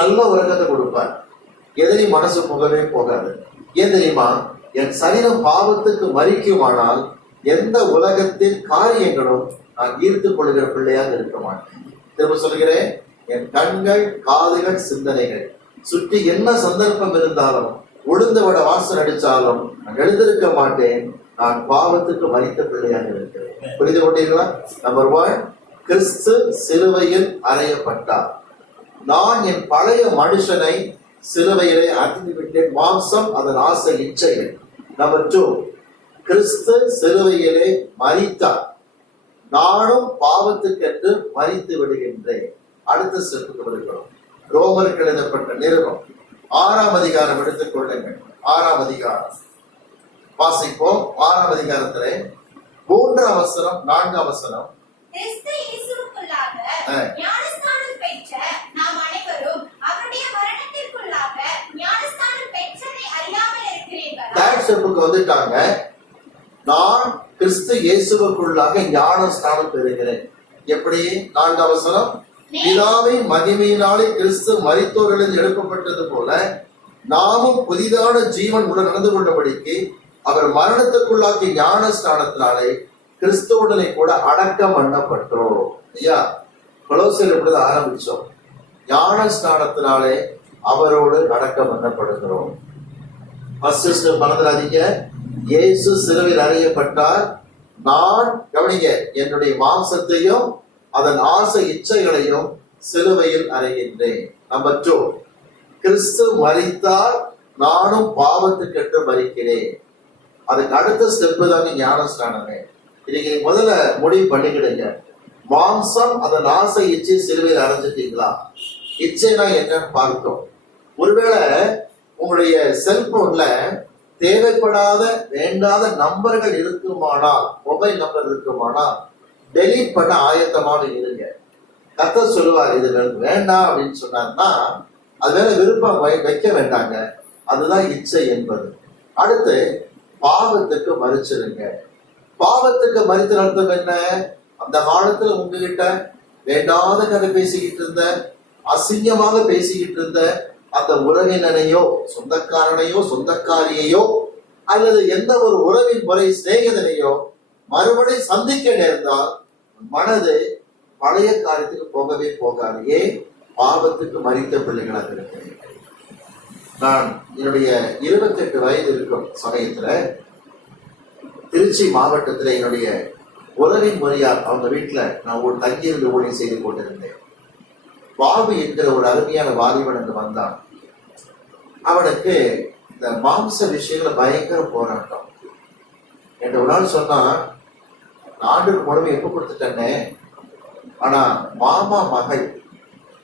நல்ல உறக்கத்தை கொடுப்பார். எதிரி மனசு போகவே போகாது. ஏன் தெரியுமா? என் சரீரம் பாவத்துக்கு மறிக்குமானால் எந்த உலகத்தின் காரியங்களும் நான் ஈர்த்துக் கொள்கிற பிள்ளையாக இருக்க மாட்டேன். திரும்ப சொல்கிறேன், என் கண்கள், காதுகள், சிந்தனைகள் சுற்றி என்ன சந்தர்ப்பம் இருந்தாலும் உளுந்தவட வாசல் அடிச்சாலும் நான் எழுந்திருக்க மாட்டேன். நான் பாவத்துக்கு மறித்த பிள்ளையாக இருக்கிறேன். புரிந்து கொண்டீர்களா? நம்பர் 1, கிறிஸ்து சிலுவையில் அறையப்பட்டார். நான் என் பழைய மனுஷனை சிலுவையிலே அறைந்து விட்டேன். மாம்சம் அதன் ஆசை இச்சைகள். நம்பர் 2, கிறிஸ்து சிலுவையிலே மரித்தார். நானும் பாவத்துக்கென்று மரித்து விடுகின்றேன். அடுத்த ஸ்டெப்புக்கு வருகிறோம். ரோமருக்கு எழுதப்பட்ட நிருபம் 6ஆம் அதிகாரம் எடுத்துக் கொள்ளுங்கள். 6ஆம் அதிகாரம் வாசிப்போம். 6ஆம் அதிகாரத்திலே 3ஆம் வசனம், 4ஆம் வசனம். கிறிஸ்து இயேசுவுக்குள்ளாக ஞானஸ்நானம் பெற்ற நாம் அனைவரும் அவருடைய மரணத்திற்குள்ளாக ஞானஸ்நானம் பெற்றதை அறியாமல் இருக்கிறீர்களா? தேர்ட் ஸ்டெப்புக்கு வந்துட்டாங்க. நான் கிறிஸ்து இயேசுவுக்குள்ளாக ஞானஸ்நானம் பெறுகிறேன். எப்படி? 4ஆம் வசனம். பிதாவின் மகிமையினாலே கிறிஸ்து மரித்தோர்களில் எழுப்பப்பட்டது போல நாமும் புதிதான ஜீவன் உடன் நடந்து கொண்டபடிக்கு அவர் மரணத்துக்குள்ளாக்கி ஞான ஸ்நானத்தினாலே கிறிஸ்துவுடனே கூட அடக்கம் பண்ணப்பட்டோம். ஐயா, கொலோசியர் இப்படிதான் ஆரம்பிச்சோம். ஞான ஸ்நானத்தினாலே அவரோடு அடக்கம் பண்ணப்படுகிறோம். மனதிலாதீங்க, இயேசு சிலுவையில் அறையப்பட்டார். நான் கவனிங்க, என்னுடைய மாம்சத்தையும் அதன் ஆசை இச்சைகளையும் சிலுவையில் அறைகின்றேன். நம்பர் 2, கிறிஸ்து மரித்தார், நானும் பாவத்துக்கென்று மரிக்கிறேன். அதுக்கு அடுத்த ஸ்டெப் தாங்க ஞானஸ்நானமே. இன்னைக்கு முதல்ல முடிவு பண்ணிக்கிடுங்க. மாம்சம் அதன் ஆசை இச்சை சிலுவையில் அரைஞ்சிட்டீங்களா? இச்சைனா என்னன்னு பார்த்தோம். ஒருவேளை உங்களுடைய செல்போன்ல தேவைப்படாத வேண்டாத நம்பர்கள் இருக்குமானால், மொபைல் நம்பர் இருக்குமானால் டெலீட் பண்ண ஆயத்தமாக இருங்க. கர்த்தர் சொல்லுவார், இது வேண்டாம் அப்படின்னு சொன்னார்னா அது வேற விருப்பம் வைக்க வேண்டாங்க. அதுதான் இச்சை என்பது. அடுத்து பாவத்துக்கு மறிச்சிருங்க. பாவத்துக்கு மறித்த அர்த்தம் என்ன? அந்த காலத்துல உங்ககிட்ட வேண்டாத கதை பேசிக்கிட்டு இருந்த, அசிங்கமாக பேசிக்கிட்டு இருந்த அந்த உறவினனையோ சொந்தக்காரனையோ சொந்தக்காரியையோ அல்லது எந்த ஒரு உறவின் முறை சிநேகிதனையோ மறுபடி சந்திக்க நேர்ந்தால் மனது பழைய காரியத்துக்கு போகவே போகாது. ஏன்? பாவத்துக்கு மறித்த பிள்ளைகளாக இருக்கிறேன். நான் என்னுடைய 28 வயது இருக்கும் சமயத்துல திருச்சி மாவட்டத்துல என்னுடைய உறவின் முறையார் அவங்க வீட்டுல நான் ஒரு தங்கியிருந்து ஊழியம் செய்து கொண்டிருந்தேன். பாபு என்கிற ஒரு அருமையான வாலிபன் என்று வந்தான். அவனுக்கு இந்த மாம்ச விஷயங்கள பயங்கர போராட்டம். என்ற ஒரு நாள் சொன்னா, ஆண்டுக்கு முழுமை எப்ப கொடுத்துட்டேனே, ஆனா மாமா மகள்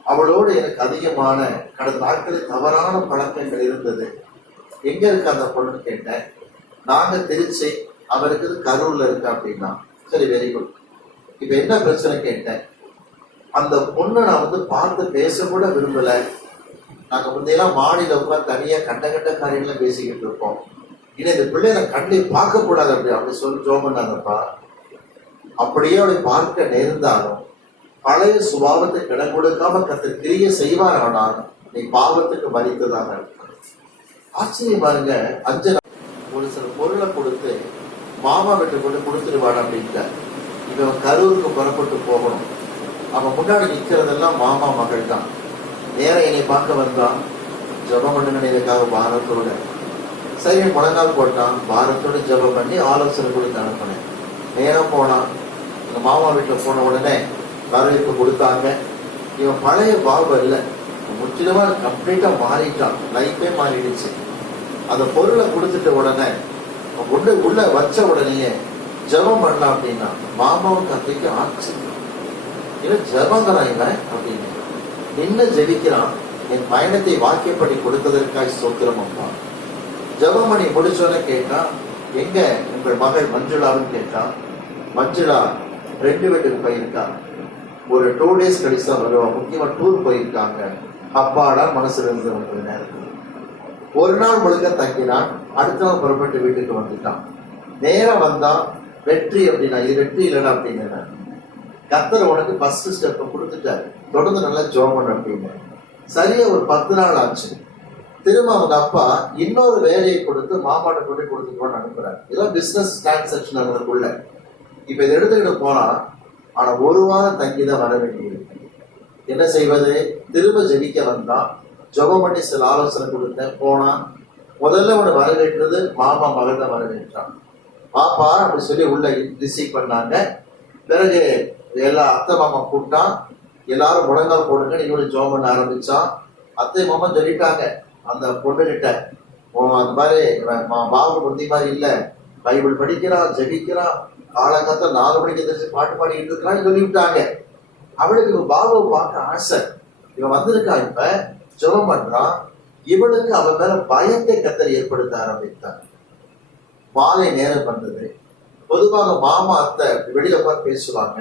அவளோடு எனக்கு அதிகமான கடந்த நாட்களில் தவறான பழக்கங்கள் இருந்தது. எங்க இருக்கு அந்த பொண்ணு கேட்டேன். நாங்க திருச்சி, அவருக்கு கரூர்ல இருக்கு அப்படின்னா. சரி, வெரி குட். இப்ப என்ன பிரச்சனை கேட்டேன். அந்த பொண்ணை நான் வந்து பார்த்து பேச கூட விரும்பல. நாங்க முந்தையெல்லாம் மாடியில உட்காந்து தனியா கண்ட கண்ட காரியங்கள்லாம் பேசிக்கிட்டு இருப்போம். இனி இந்த பிள்ளைய நான் கண்டே பார்க்க கூடாது அப்படி சொல்லி ஜோம் பண்ணாங்கப்பா. அப்படியே அவளை பார்க்க நேர்ந்தாலும் பழைய சுபாவத்தை கிடம் கொடுக்காம கர்த்தர் கிரியை செய்வார். ஆனால் நீ பாவத்துக்கு மறித்ததாக. ஆச்சரியம் பாருங்க, 5 நாள் ஒரு சில பொருளை கொடுத்து மாமா வீட்டு கொண்டு கொடுத்துருவான் அப்படின்ட்டு. இவன் கரூருக்கு புறப்பட்டு போகணும். அவன் முன்னாடி நிக்கிறதெல்லாம் மாமா மகள் தான். நேரம் என்னை பார்க்க வந்தான். ஜபம் பண்ணுங்க இதுக்காக பாரத்தோட. சரி முழங்கால் போட்டான். பாரத்தோட ஜபம் பண்ணி ஆலோசனை கொடுத்து அனுப்பினேன். நேரம் போனான். எங்க மாமா வீட்டுல போன உடனே வரவேற்பு கொடுத்தாங்க. இவன் பழைய பாபு இல்லை, முற்றிலுமா கம்ப்ளீட்டா மாறிட்டான். லைஃபே மாறிடுச்சு. அந்த பொருளை கொடுத்துட்ட உடனே உள்ள வச்ச உடனேயே ஜபம் பண்ணலாம் அப்படின்னா மாமாவுக்கு அத்தைக்கு ஆச்சு. இவன் ஜபங்கிறான் இவன் அப்படின்னு நின்று ஜெபிக்கிறான். என் பயணத்தை வாக்கியப்படி கொடுத்ததற்காக ஸ்தோத்திரம் அப்பா. ஜபமணி முடிச்சோன்னு கேட்டா, எங்க உங்கள் மகள் மஞ்சுளான்னு கேட்டா, மஞ்சுளா 2 வீட்டுக்கு போயிருக்கா. ஒரு 2 days கழிச்சா வருவான். முக்கியமா டூர் போயிருக்காங்க. அப்பாடா மனசுல இருந்து கொஞ்ச நேரம். ஒரு நாள் முழுக்க தங்கினான். அடுத்த நாள் புறப்பட்டு வீட்டுக்கு வந்துட்டான். நேரம் வந்தான். வெற்றி அப்படின்னா இது வெற்றி இல்லைன்னா அப்படின்னு கர்த்தர் உனக்கு ஃபர்ஸ்ட் ஸ்டெப் கொடுத்துட்டாரு, தொடர்ந்து நல்லா ஜோம் பண்ண அப்படின்னு. சரியா ஒரு 10 நாள் ஆச்சு. திரும்ப அவங்க அப்பா இன்னொரு வேலையை கொடுத்து மாமாட்ட கொண்டு கொடுத்துக்கோன்னு அனுப்புறாரு. ஏதோ பிசினஸ் டிரான்சாக்சன் அவங்களுக்குள்ள. இப்ப இதை எடுத்துக்கிட்டு போனா, ஆனா 1 வாரம் தங்கிதான் வர வேண்டியது. என்ன செய்வது? திரும்ப ஜெபிக்க வந்தான். ஜெபம் பண்ணி சில ஆலோசனை கொடுத்தேன். போனா முதல்ல அவனை வரவேற்றது மாமா மகள் தான் வரவேற்றான். பாப்பா அப்படி சொல்லி உள்ள ரிசீவ் பண்ணாங்க. பிறகு எல்லா அத்தை மாமா கூப்பிட்டான். எல்லாரும் முழங்கால் போடுங்க இவனு ஜெபம் பண்ண ஆரம்பிச்சான். அத்தை மாமா சொல்லிட்டாங்க அந்த பொண்ணுகிட்ட, அந்த மாதிரி பாபு புத்தி மாதிரி இல்ல, பைபிள் படிக்கிறான், ஜெபிக்கிறான், காலங்காத்த 4 மணிக்கு தெரிஞ்சு பாட்டு பாடிக்கிட்டு இருக்கிறான்னு சொல்லிவிட்டாங்க. அவளுக்கு பாபுவை பார்க்க ஆசை. இவன் வந்திருக்கா, இப்ப ஜெபம் பண்றான். இவனுக்கு அவன் மேல பயத்தை கர்த்தர் ஏற்படுத்த ஆரம்பித்தான். மாலை நேரம் வந்தது. பொதுவாக மாமா அத்தை வெளியில உட்காந்து பேசுவாங்க.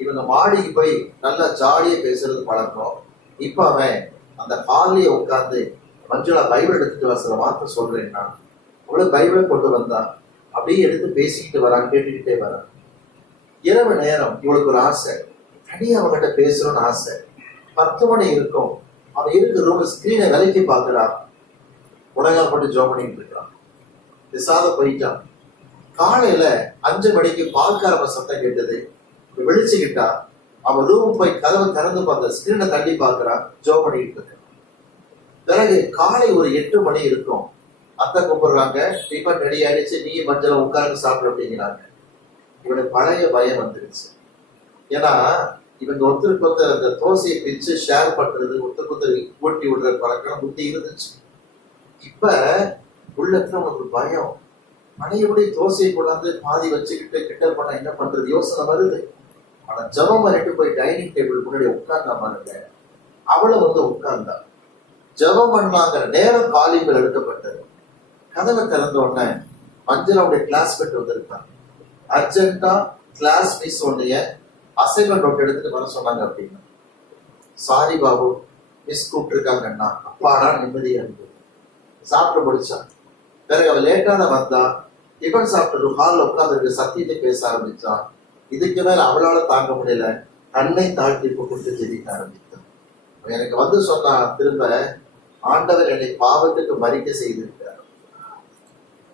இவங்க மாடிக்கு போய் நல்லா ஜாலியா பேசுறது பழக்கம். இப்ப அவன் அந்த ஹாலிய உட்கார்ந்து, மஞ்சுளா பைபிள் எடுத்துட்டு வர சில வார்த்தை சொல்றேன்னா அவளுக்கு பைபிளை கொண்டு வந்தான். அப்படியே எடுத்து பேசிக்கிட்டு வரான், கேட்டுக்கிட்டே வரான். இரவு நேரம் இவளுக்கு ஒரு ஆசை, தனியா அவங்ககிட்ட பேசணும்னு ஆசை. 10 மணி இருக்கும். அவன் இருக்கு ரூம் ஸ்கிரீனை விலைக்கு பாக்குறான். உலகம் போட்டு ஜோம் பண்ணிட்டு இருக்கான். விசாத போயிட்டான். காலையில 5 மணிக்கு பால்காரம சத்தம் கேட்டது. வெளிச்சுக்கிட்டா அவன் ரூம் போய் கதவை திறந்து பார்த்த ஸ்கிரீனை தள்ளி பாக்குறான். ஜோம் பண்ணிட்டு இருக்கான். பிறகு காலை ஒரு 8 மணி இருக்கும். அத்தை கூப்பிடுறாங்க, டிஃபன் ரெடி ஆயிடுச்சு, நீ மஞ்சள் உட்கார்ந்து சாப்பிடு அப்படிங்கிறாங்க. இவனுக்கு பழைய பயம் வந்துருச்சு. ஏன்னா இவங்க ஒருத்தருக்கு ஒருத்தர் அந்த தோசையை பிரிச்சு ஷேர் பண்றது, ஒருத்தருக்கு ஒருத்தர் ஊட்டி விடுற பழக்கம் புத்தி இருந்துச்சு. இப்ப உள்ளத்துல ஒரு பயம். பழையபடி தோசையை கொண்டாந்து பாதி வச்சுக்கிட்டு கிட்ட பண்ண என்ன பண்றது யோசனை வருது. ஆனா ஜபம் பண்ணிட்டு போய் டைனிங் டேபிள் முன்னாடி உட்கார்ந்தா பாருங்க, அவளை வந்து உட்கார்ந்தா. ஜபம் பண்ணாங்கிற நேரம் காலிங்கள் எடுக்கப்பட்டது. கதவை திறந்த உடனே மஞ்சளாவுடைய கிளாஸ்மேட் வந்திருக்கான். அர்ஜென்டா கிளாஸ் மிஸ் உடைய அசைன்மெண்ட் நோட் எடுத்துட்டு வர சொன்னாங்க அப்படின்னா. சாரி பாபு, மிஸ் கூப்பிட்டு இருக்காங்கன்னா. அப்பாடா நிம்மதியா இருந்தது. சாப்பிட்டு முடிச்சான். பிறகு அவன் லேட்டான வந்தா. டிஃபன் சாப்பிட்டு ஹாலில் உட்கார்ந்து சத்தியத்தை பேச ஆரம்பிச்சான். இதுக்கு மேல அவளால தாங்க முடியல. தன்னை தாழ்த்தி கொடுத்து ஜெபிக்க ஆரம்பித்தான். எனக்கு வந்து சொன்னா, திரும்ப ஆண்டவர் என்னை பாவத்துக்கு மறிக்க செய்திருக்கிறார்.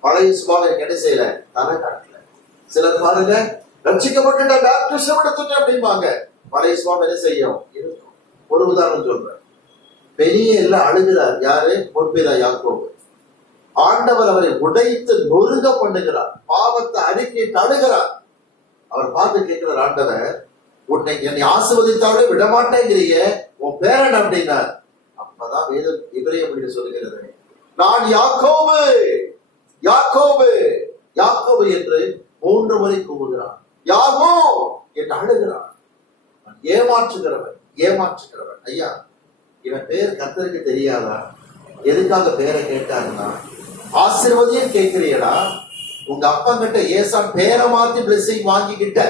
பழைய சுபாவம் எனக்கு என்ன செய்யல, தலை காட்டல. சிலர் பாருங்க, ரட்சிக்கப்பட்ட பேப்டிசம் எடுத்துட்டேன் அப்படிம்பாங்க. பழைய சுபாவம் என்ன செய்யும் இருக்கும். ஒரு உதாரணம் சொல்றேன். பெரிய எல்லாம் அழுகிறார். யாரு? பொற்பிதா யாக்கோபு. ஆண்டவர் அவரை உடைத்து நொறுங்க பண்ணுகிறார். பாவத்தை அறிக்கையிட்டு அழுகிறார். அவர் பார்த்து கேட்கிறார், ஆண்டவர் உன்னை என்னை ஆசீர்வதித்தாலே விடமாட்டேங்கிறீங்க, உன் பேரன் அப்படின்னார். அப்பதான் வேதம் இப்ரேய மொழியில சொல்லுகிறது, நான் யாக்கோபு யாக்கோபு யாக்கோபு என்று 3 முறை கூவுகிறான். யாகோ என்று அழுகிறான். ஏமாற்றுகிறவன் ஏமாற்றுகிறவன். ஐயா, இவன் பேர் கர்த்தருக்கு தெரியாதா? எதுக்காக பேரை கேட்டாருன்னா, ஆசீர்வதியும் கேட்கிறியடா. உங்க அப்பா கிட்ட ஏசான் பேரை மாத்தி பிளெஸிங் வாங்கிக்கிட்ட,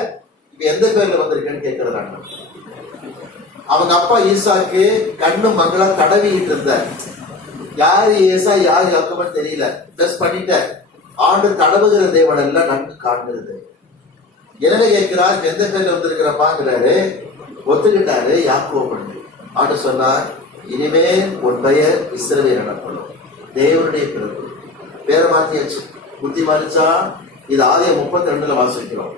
இப்ப எந்த பேர்ல வந்திருக்கேன்னு கேட்கறதாங்க. அவங்க அப்பா ஈசாக்கு கண்ணு மங்களா தடவிக்கிட்டு இருந்தார். யாரு ஏசா யாரு யாக்கோபுன்னு தெரியல. பிளஸ் பண்ணிட்ட ஆண்டு தடவுகிற தேவன் எல்லாம் நன்கு காண்கிறது. எனவே கேட்கிறார், எந்த பேர்ல வந்திருக்கிறப்பாங்கிறாரு. ஒத்துக்கிட்டாரு யாக்கோபு. ஆண்டு சொன்னார், இனிமேல் உன் பெயர் இஸ்ரவேல் எனப்படும், தேவனுடைய பிறப்பு. பேரை மாத்தியாச்சு, புத்தி மாறிச்சா. இது ஆதிய 32 வாசிக்கிறோம்.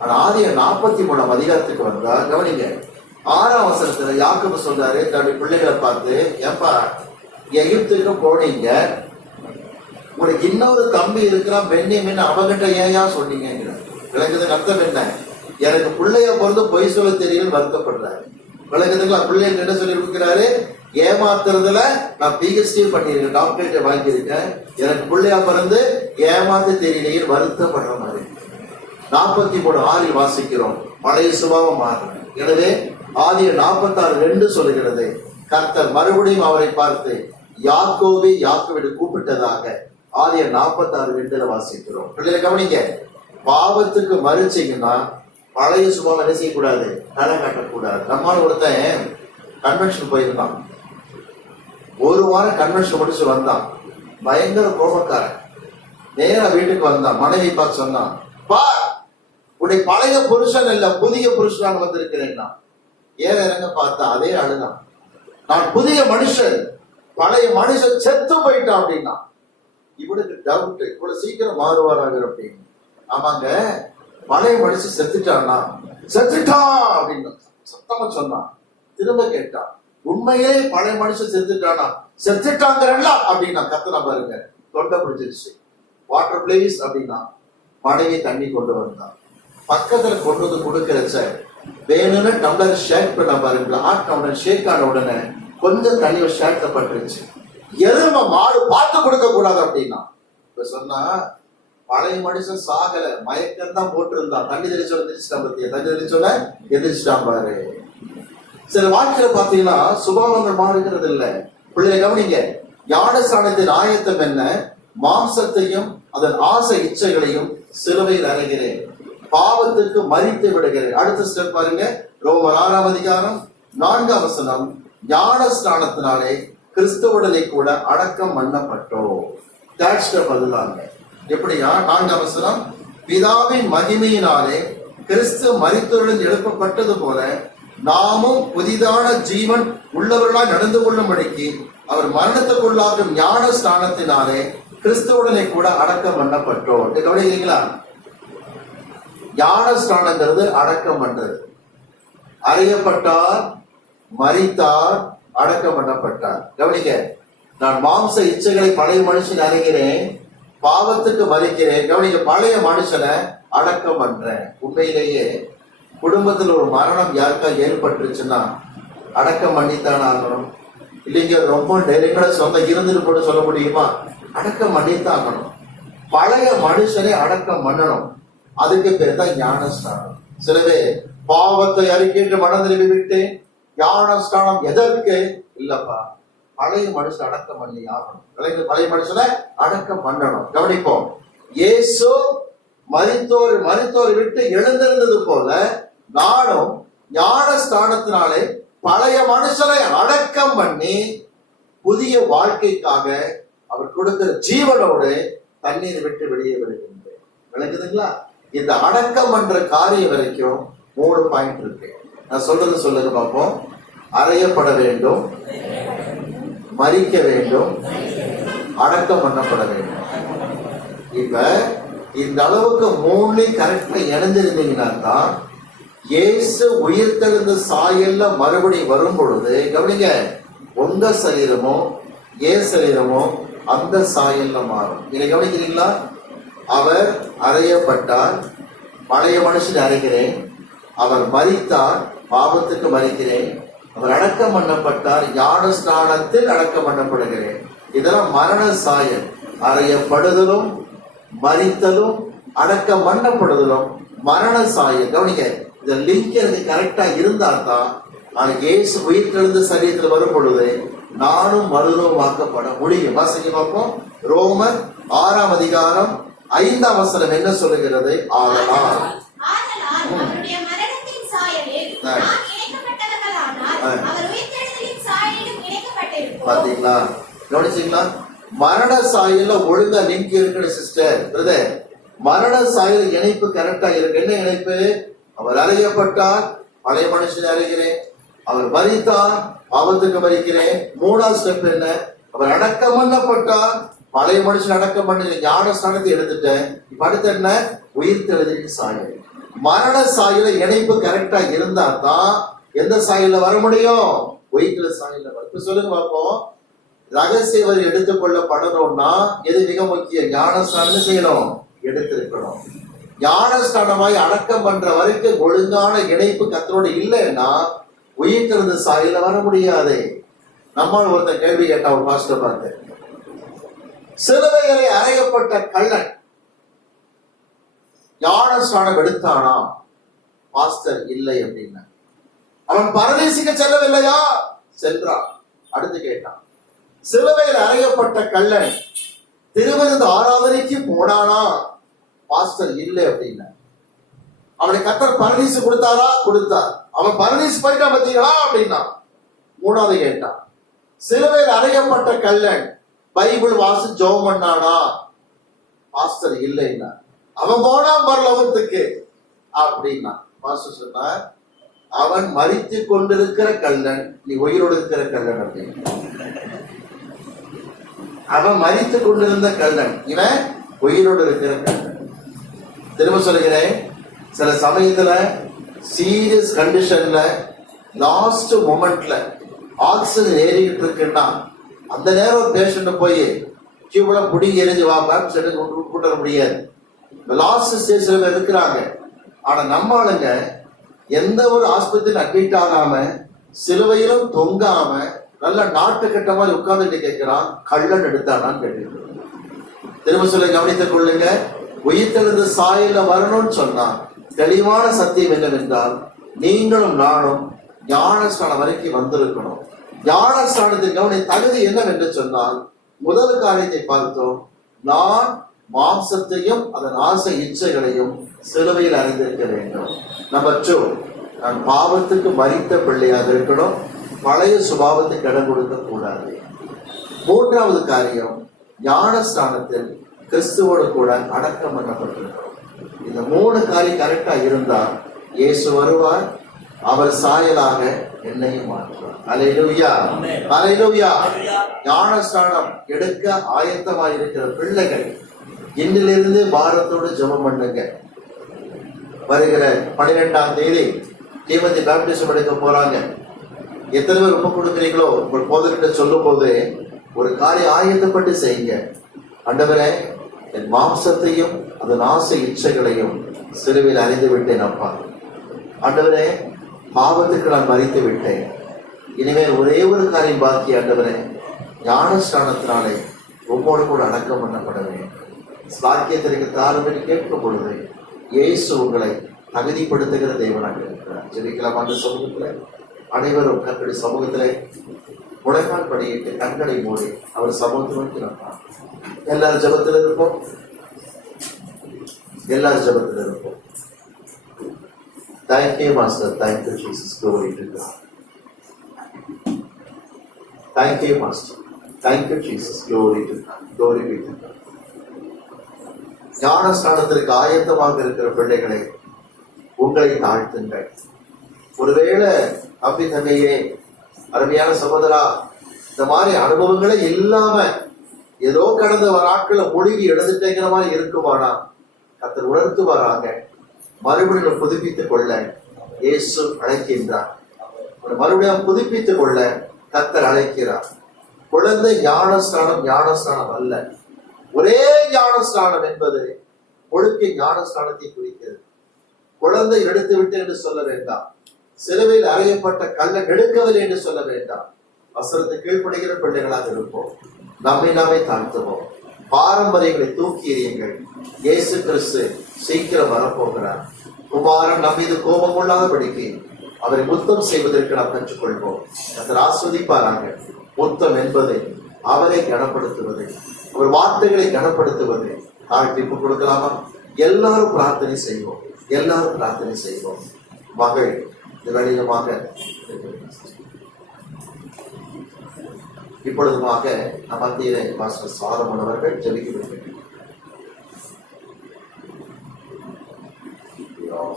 ஆனா ஆதிய 43 அதிகாரத்துக்கு வந்தா கவனிங்க, 6ஆம் வசனத்துல யாக்கோபு சொல்றாரு தன்னுடைய பிள்ளைகளை பார்த்து, ஏப்பா எகிப்துக்கு போனீங்க, உங்களுக்கு இன்னொரு தம்பி இருக்கிறான் பென்யமீன், அவங்கிட்ட ஏயா சொன்னீங்க? விளக்குதுக்கு அர்த்தம் என்ன? எனக்கு பிள்ளைய பிறந்து பொய் சொல்ல தெரியல வருத்தப்படுறாரு. விளக்குதுங்களா? பிள்ளைங்க என்ன சொல்லி கொடுக்கிறாரு? ஏமாத்துறதுல நான் PhD பண்ணிருக்கேன், டாக்டரேட் வாங்கியிருக்கேன், எனக்கு பிள்ளையா பிறந்து ஏமாத்து தெரியலையே வருத்தப்படுற மாதிரி. 43:6 வாசிக்கிறோம், பழைய சுபாவம் மாறும். எனவே ஆதிய 46:2 சொல்லுகிறது, கர்த்தர் மறுபடியும் அவரை பார்த்து யாக்கோபை யாக்கோபு கூப்பிட்டதாக ஆதிய 46:2 வாசிக்கிறோம். பிள்ளைகளை கவனிங்க, பாவத்துக்கு மறுச்சீங்கன்னா பழைய சுபாவம் என்ன செய்யக்கூடாது? தலை காட்டக்கூடாது. நம்மால் ஒருத்தன் கன்வென்ஷன் போயிருந்தான், ஒரு வாரம் கன்வென்ஷன் முடிச்சு வந்தான், பயங்கர கோபக்காரன். நேரா வீட்டுக்கு வந்தான், மனைவி பார்த்து சொன்னான், பா உடைய பழைய புருஷன் இல்ல புதிய புருஷனாக வந்திருக்கிறேன்னா. ஏற இறங்க பார்த்தா அதே அழுதான், நான் புதிய மனுஷன், பழைய மனுஷன் செத்து போயிட்டான் அப்படின்னா. இவனுக்கு டவுட், இவ்வளவு சீக்கிரம் மாறுவாராக அப்படின்னு. ஆமாங்க, பழைய மனுஷன் செத்துட்டானா? செத்துட்டான் அப்படின்னு சத்தமா சொன்னான். திரும்ப கேட்டான், உண்மையே பழைய மனுஷன் செத்துட்டானா? செத்துட்டாங்கிறல்ல அப்படின்னா. கத்துனா பாருங்க, தொண்டை பிடிச்சிருச்சு. வாட்டர் பிளேஸ் அப்படின்னா மனைவி தண்ணி கொண்டு வந்தான். பக்கத்துல கொண்டு வந்து கொடுக்கிறச்ச வேணும்னு டம்ளர் ஷேக் பண்ண பாருங்க, டம்ளர் ஷேக் ஆன உடனே கொஞ்சம் தண்ணி ஷேக்ல பட்டுருச்சு. எருமை மாடு பார்த்து கொடுக்க கூடாது அப்படின்னா. இப்ப சொன்னா பழைய மனுஷன் சாகல, மயக்கம் தான் போட்டிருந்தான், தண்ணி தெளிச்சோட எதிர்ச்சிட்டான். பத்தியா, தண்ணி தெளிச்சோட எதிர்ச்சிட்டான் பாரு. சில வாழ்க்கையில பாத்தீங்கன்னா சுபாவங்கள் மாறுகிறது இல்ல. பிள்ளைய கவனிங்க, ஞானஸ்நானத்தின் ஆயத்தம் என்ன? மாம்சத்தையும் அதன் ஆசை இச்சைகளையும் சிலுவையில் அறைகிறேன், பாவத்திற்கு மறித்து விடுகிறேன். அடுத்த ஸ்டெப் பாருங்க, ரோமர் 6ஆம் அதிகாரம் 4ஆம் வசனம், ஞானஸ்நானத்தினாலே கிறிஸ்துவுடனே கூட அடக்கம் பண்ணப்பட்டோம். தேட் ஸ்டெப் அதுதாங்க. எப்படியா? 4ஆம் வசனம், பிதாவின் மகிமையினாலே கிறிஸ்து மரித்தோரிலிருந்து எழுப்பப்பட்டது போல நாமும் புதிதான ஜீவன் உள்ளவர்களாய் நடந்து கொள்ளும்படிக்கு அவர் மரணத்துக்குள்ளாகும் ஞான ஸ்நானத்தினாலே கிறிஸ்துவுடனே கூட அடக்கம் பண்ணப்பட்டோம். கவனிக்கிறீங்களா? ஞான ஸ்நானங்கிறது அடக்கம் பண்றது. அறியப்பட்டார், மரித்தார், அடக்கம் பண்ணப்பட்டார். கவனிக்க, நான் மாம்ச இச்சைகளை பழைய மனுஷன் அறிகிறேன், பாவத்துக்கு மறிக்கிறேன். கவனிக்க, பழைய மனுஷனை அடக்கம் பண்றேன். உண்மையிலேயே குடும்பத்தில் ஒரு மரணம் யாருக்கா ஏற்பட்டுருச்சுன்னா அடக்கம் பண்ணித்தான் ஆகணும். இல்லைங்க ரொம்ப நெருங்கட சொந்த இருந்துட்டு போட்டு சொல்ல முடியுமா? அடக்கம் பண்ணித்தான் ஆகணும். பழைய மனுஷனை அடக்கம் பண்ணணும். அதுக்கு பேர் தான் ஞானஸ்நானம். சிலவே பாவத்தை அறிக்கையிட்டு மனம் திரும்பி விட்டு ஞானஸ்நானம் எதற்கு? இல்லப்பா, பழைய மனுஷன் அடக்கம் பண்ணி ஆகணும். பழைய மனுஷனை அடக்கம் பண்ணணும். கவனிப்போம், இயேசு மரித்தோர் விட்டு எழுந்திருந்தது போல நானும் ஞானஸ்நானத்தினாலே பழைய மனுஷனை அடக்கம் பண்ணி புதிய வாழ்க்கைக்காக அவர் கொடுக்கிற ஜீவனோடு தண்ணீர் விட்டு வெளியே வருகின்றேன். விளங்குதுங்களா? இந்த அடக்கம் பண்ற காரியம் வரைக்கும் 3 பாயிண்ட் இருக்கு. நான் சொல்றது சொல்லுங்க பார்ப்போம். அறையப்பட வேண்டும், மரிக்க வேண்டும், அடக்கம் பண்ணப்பட வேண்டும். இப்ப இந்த அளவுக்கு 3 கரெக்டா இணைஞ்சிருந்தீங்கன்னா தான் இயேசு உயிர்த்தெழுந்த சாயல்ல மறுபடியும் வரும் பொழுது, கவனிங்க, உங்க சரீரமோ ஏன் சரீரமோ அந்த சாயல்ல மாறும். நீங்க கவனிக்கிறீங்களா? அவர் அறையப்பட்டார், பழைய மனுஷன் அறைகிறேன். அவர் மரித்தார், பாவத்துக்கு மறிக்கிறேன். அவர் அடக்கம் பண்ணப்பட்டார், ஞானஸ்நானத்தில் அடக்கம் பண்ணப்படுகிறேன். இதெல்லாம் மரண சாயல். அறையப்படுதலும் மரித்தலும் அடக்கம் பண்ணப்படுதலும் மரண சாயல். கவனிக்க, இந்த லிங்க் எனக்கு கரெக்டா இருந்தா தான் இயேசு உயிர்த்தெழுந்த சரீரத்தில் வரும் பொழுது நானும் மறுரூபமாக்கப்பட முடியும். வாசிக்க பார்ப்போம். ரோமர் 6ஆம் அதிகாரம் 5ஆம் வசனம் என்ன சொல்லுகிறது? ஆதலால் அவருடைய மரணத்தின் சாயலில் நாம் இணைக்கப்பட்டவர்களானால் பாத்தீங்களா? கவனிச்சீங்களா? மரண சாயல்ல ஒழுங்கா லிங்க் இருக்குன்னு சிஸ்டர் பிரதர். மரண சாயல் இணைப்பு கரெக்டா இருக்கு. என்ன இணைப்பு? அவர் அறையப்பட்டார், பழைய மனுஷனை அறைகிறேன். அவர் மரித்தார், பாவத்துக்கு மரிக்கிறேன். மூணாவது ஸ்டெப் என்ன? அவர் அடக்கம் பண்ணப்பட்டார், பழைய மனுஷன் அடக்கம் பண்ணி ஞான ஸ்தானத்தை எடுத்துட்டேன். இப்ப அடுத்து என்ன? உயிர்த்தெழுதலின் சாயல். மரண சாயல இணைப்பு கரெக்டா இருந்தா தான் எந்த சாயல்ல வர முடியும்? உயிர்த்தெழு சாயல்ல வரும். இப்ப சொல்லுங்க பார்ப்போம். ரகசிய வரி எடுத்துக்கொள்ளப்படணும்னா எது மிக முக்கியம்? ஞானஸ்தானம் செய்யணும், எடுத்திருக்கணும். ஞானஸ்தானமாய் அடக்கம் பண்ற வரைக்கும் ஒழுங்கான இணைப்பு கத்தரோடு இல்லைன்னா உயிர்த்தெழுந்த சாயல்ல வர முடியாது. நம்மால் ஒருத்தர் கேள்வி கேட்டா ஒரு பாஸ்டர் பார்த்து, சிலுவைகளை அறையப்பட்ட கள்ளன் ஞானஸ்தானம் எடுத்தானா? பாஸ்டர் இல்லை அப்படின்னா. அவன் பரதேசிக்க செல்லவில்லையா? சென்றான். அடுத்து கேட்டான், சிலுவையில் அறையப்பட்ட கள்ளன் திருவிருந்து ஆராதனைக்கு போனானா? பாஸ்டர் இல்லை அப்படின்னா. அவனை கர்த்தர் பரதீசு கொடுத்தாரா? கொடுத்தார். அவன் பரதீசு போயிட்டான் பார்த்தீங்களா அப்படின்னா. மூணாவது கேட்டான், சிலுவையில் அறையப்பட்ட கள்ளன் பைபிள் வாசி ஜெபம் பண்ணானா? பாஸ்டர் இல்லைன்னா. அவன் போனான் பரலோகத்துக்கு அப்படின்னா. பாஸ்டர் சொன்னார், அவன் மரித்து கொண்டிருக்கிற கள்ளன், நீ உயிரோடு இருக்கிற கள்ளன் அப்படின்னு. அவன் மரித்து கொண்டிருந்த கள்ளன், இவன் உயிரோடு இருக்கிற கள்ளன். திரும்ப சொல்கிறேன், சில சமயத்துல சீரியஸ் கண்டிஷன்ல லாஸ்ட் மொமெண்ட்ல ஆக்சிஜன் ஏறிட்டு இருக்குன்னா அந்த நேரம் பேஷண்ட் போய் கியூப்ல புடிங்கி எரிஞ்சு வாப்பான்னு சொல்லி கூட்ட முடியாது. லாஸ்ட் ஸ்டேஜ்ல இருக்கிறாங்க. ஆனா நம்ம ஆளுங்க எந்த ஒரு ஆஸ்பத்திரியில் அட்மிட் ஆகாம சிலுவையிலும் தொங்காம நல்ல நாட்டு கட்ட மாதிரி உட்கார்ந்துட்டு கேட்கிறான், கள்ளன் எடுத்தானான்னு கேட்டு. திரும்ப சொல்ல கவனித்துக் கொள்ளுங்க. உயிர்த்தெழுந்த சாயல வரணும்னு சொன்னா தெளிவான சத்தியம் என்னவென்றால் நீங்களும் நானும் ஞானஸ்தானம் வரைக்கும் வந்திருக்கணும். ஞானஸ்தானத்தின் கவனி தகுதி என்னவென்று சொன்னால் முதல் காரியத்தை பார்த்தோம், நான் மாம்சத்தையும் அதன் ஆசை இச்சைகளையும் சிலுவையில் அறிந்திருக்க வேண்டும். நம்பர் 2, நான் பாவத்துக்கு மரித்த பிள்ளையாக இருக்கணும், பழைய சுபாவத்துக்கு இடம் கொடுக்க கூடாது. மூன்றாவது காரியம், ஞானஸ்தானத்தில் கிறிஸ்துவோடு கூட அடக்கம் பண்ணப்பட்டிருக்கிறோம். இந்த 3 காரியம் கரெக்டா இருந்தா இயேசு வருவார், அவர் சாயலாக என்னையும் மாற்றுவார். அல்லேலூயா, அல்லேலூயா. ஞானஸ்தானம் எடுக்க ஆயத்தமாக இருக்கிற பிள்ளைகள் இன்றிலிருந்து பாரத்தோடு ஜெபம் பண்ணுங்க. வருகிற 12ஆம் தேதி தீமதி பேப்டிசம் எடுக்க போறாங்க. எத்தனை பேர் ஒப்பு கொடுக்குறீங்களோ உங்கள் போதகிட்ட சொல்லும் போது ஒரு காரியம் ஆயத்தப்பட்டு செய்யுங்க. ஆண்டவரே, என் மாம்சத்தையும் அதன் ஆசை இச்சைகளையும் சிலுவையில் அறிந்து விட்டேன் அப்பா. ஆண்டவரே, பாவத்துக்கு நான் மரித்து விட்டேன். இனிமேல் ஒரே ஒரு காரியம் பாக்கி. ஆண்டவரே, ஞானஸ்தானத்தினாலே உம்மோடு கூட அடக்கம் பண்ணப்பட வேண்டும். பாக்கியத்திற்கு தாரும் என்று கேட்கும் பொழுது இயேசு உங்களை தகுதிப்படுத்துகிற தேவனாக இருக்கிறார். ஜெபிக்கலாம். அந்த சமூகத்துல அனைவரும் கர்த்தருடைய சமூகத்திலே முழங்கால் படியிட்டு கண்களை மூடி அவர் சமூகத்தில் நோக்கி நடப்பார். எல்லாரும் ஜெபத்தில் இருப்போம். எல்லாரும் ஜெபத்தில் இருப்போம். Thank you, Master. Thank you, Jesus. Glory to God. Thank you, Master. Thank you, Jesus. Glory to God. Glory be to God. ஞானஸ்தானத்திற்கு ஆயத்தமாக இருக்கிற பிள்ளைகளை உங்களை தாழ்த்துங்கள். ஒருவேளை அப்படி தந்தையே, அருமையான சகோதரா, இந்த மாதிரி அனுபவங்களே இல்லாம ஏதோ கடந்த நாட்களை மூழ்கி எழுந்துட்டேங்கிற மாதிரி இருக்குமானா கர்த்தர் உணர்த்துவாராக. மறுபடியும் புதுப்பித்துக் கொள்ள இயேசு அழைக்கின்றார். மறுபடியும் புதுப்பித்துக் கொள்ள கர்த்தர் அழைக்கிறார். குழந்தை ஞானஸ்தானம் ஞானஸ்தானம் அல்ல. ஒரே ஞானஸ்தானம் என்பது ஒழுக்க ஞானஸ்தானத்தை குறிக்கிறது. குழந்தை எடுத்து விட்டு என்று சொல்ல வேண்டாம். சிலுவையில் அறையப்பட்ட கள்ளன் எடுக்கவில்லை என்று சொல்ல வேண்டாம். வசனத்தை கீழ்ப்படுகிற பிள்ளைகளாக இருப்போம். நம்மை நாமே தாழ்த்துவோம். பாரம்பரியங்களை தூக்கி எறியுங்கள். இயேசு கிறிஸ்து சீக்கிரம் வரப்போகிறார். குமாரன் நம் மீது கோபம் கொள்ளாதபடிக்கு அவரை முத்தம் செய்வதற்கு நாம் கற்றுக்கொள்வோம். அதற்கு ஆஸ்வதிப்பாராங்க. முத்தம் என்பதை அவரை கனப்படுத்துவது, அவர் வார்த்தைகளை கனப்படுத்துவது. தாழ்த்திப்பு கொடுக்கலாமா? எல்லாரும் பிரார்த்தனை செய்வோம். எல்லாரும் பிரார்த்தனை செய்வோம். மகள் வெளியமாக இப்பொழுதுமாக நம் மத்தியிலே பாஸ்டர் சாலமன் அவர்கள் ஜெபிக்க வேண்டும்.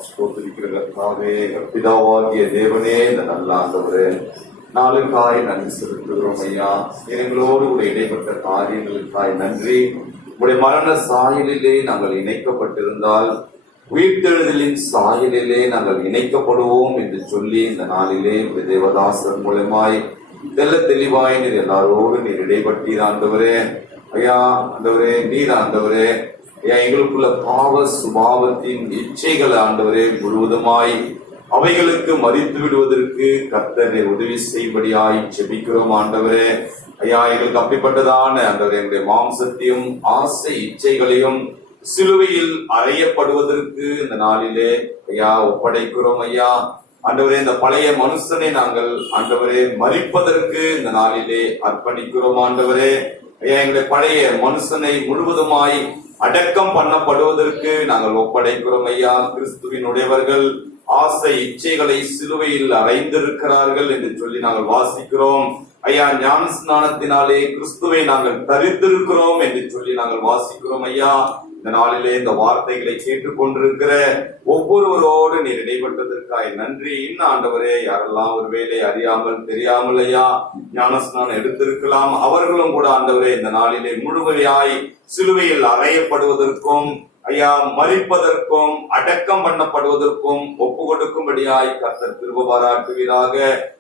ஸ்தோத்திரிக்கிறதற்காகவே பிதாவாகிய தேவனே, இந்த நல்ல ஆண்டவரே, நாளுக்காய் நன்றி செலுத்துகிறோம் ஐயா. எங்களோடு கூட இடைப்பட்ட காரியங்களுக்காய் நன்றி. உடைய மரண சாயலிலே நாங்கள் இணைக்கப்பட்டிருந்தால் உயிர்த்தெழுதலின் சாயலிலே நாங்கள் இணைக்கப்படுவோம் என்று சொல்லி இந்த நாளிலே உடைய தேவதாசர் மூலமாய் தெல்ல தெளிவாய் நீர் எல்லாரோடு நீர் இடைப்பட்டீர் ஆண்டவரே. ஐயா ஆண்டவரே, நீர் ஆண்டவரே ஐயா எங்களுக்குள்ள பாவ சுபாவத்தின் இச்சைகளை ஆண்டவரே முழுவதுமாய் அவைகளுக்கு மறித்து விடுவதற்கு கர்த்தரை உதவி செய்யும்படியாய் ஜெபிக்கிறோம் ஆண்டவரே. ஐயா எங்களுக்கு அப்படிப்பட்டதான ஆண்டவரே எங்களுடைய மாம்சத்தையும் ஆசை இச்சைகளையும் சிலுவையில் அறையப்படுவதற்கு இந்த நாளிலே ஐயா ஒப்படைக்கிறோம் ஐயா. ஆண்டவரே, இந்த பழைய மனுஷனை நாங்கள் ஆண்டவரே மரிப்பதற்கு இந்த நாளிலே அர்ப்பணிக்கிறோம் ஆண்டவரே. ஐயா எங்களுடைய பழைய மனுஷனை முழுவதுமாய் அடக்கம் பண்ணப்படுவதற்கு நாங்கள் ஒப்படைக்கிறோம் ஐயா. கிறிஸ்துவின் உடையவர்கள் ஆசை இச்சைகளை சிலுவையில் அறைந்திருக்கிறார்கள் என்று சொல்லி நாங்கள் வாசிக்கிறோம் ஐயா. ஞான ஸ்நானத்தினாலே கிறிஸ்துவை நாங்கள் தரித்திருக்கிறோம் என்று சொல்லி நாங்கள் வாசிக்கிறோம் ஐயா. இந்த நாளிலே இந்த வார்த்தைகளை கேட்டுக்கொண்டிருக்கிற ஒவ்வொருவரோடு நீர் இடைப்பட்டதற்காக நன்றி. இன்னும் ஆண்டவரே, யாரெல்லாம் ஒரு வேலை அறியாமல் தெரியாமல் ஐயா ஞானஸ்நானம் எடுத்திருக்கலாம், அவர்களும் கூட ஆண்டவரே இந்த நாளிலே முழுமையாய் சிலுவையில் அறையப்படுவதற்கும் ஐயா மரிப்பதற்கும் அடக்கம் பண்ணப்படுவதற்கும் ஒப்பு கொடுக்கும்படியாய் கர்த்தர் கிருபை பாராட்டுவீராக.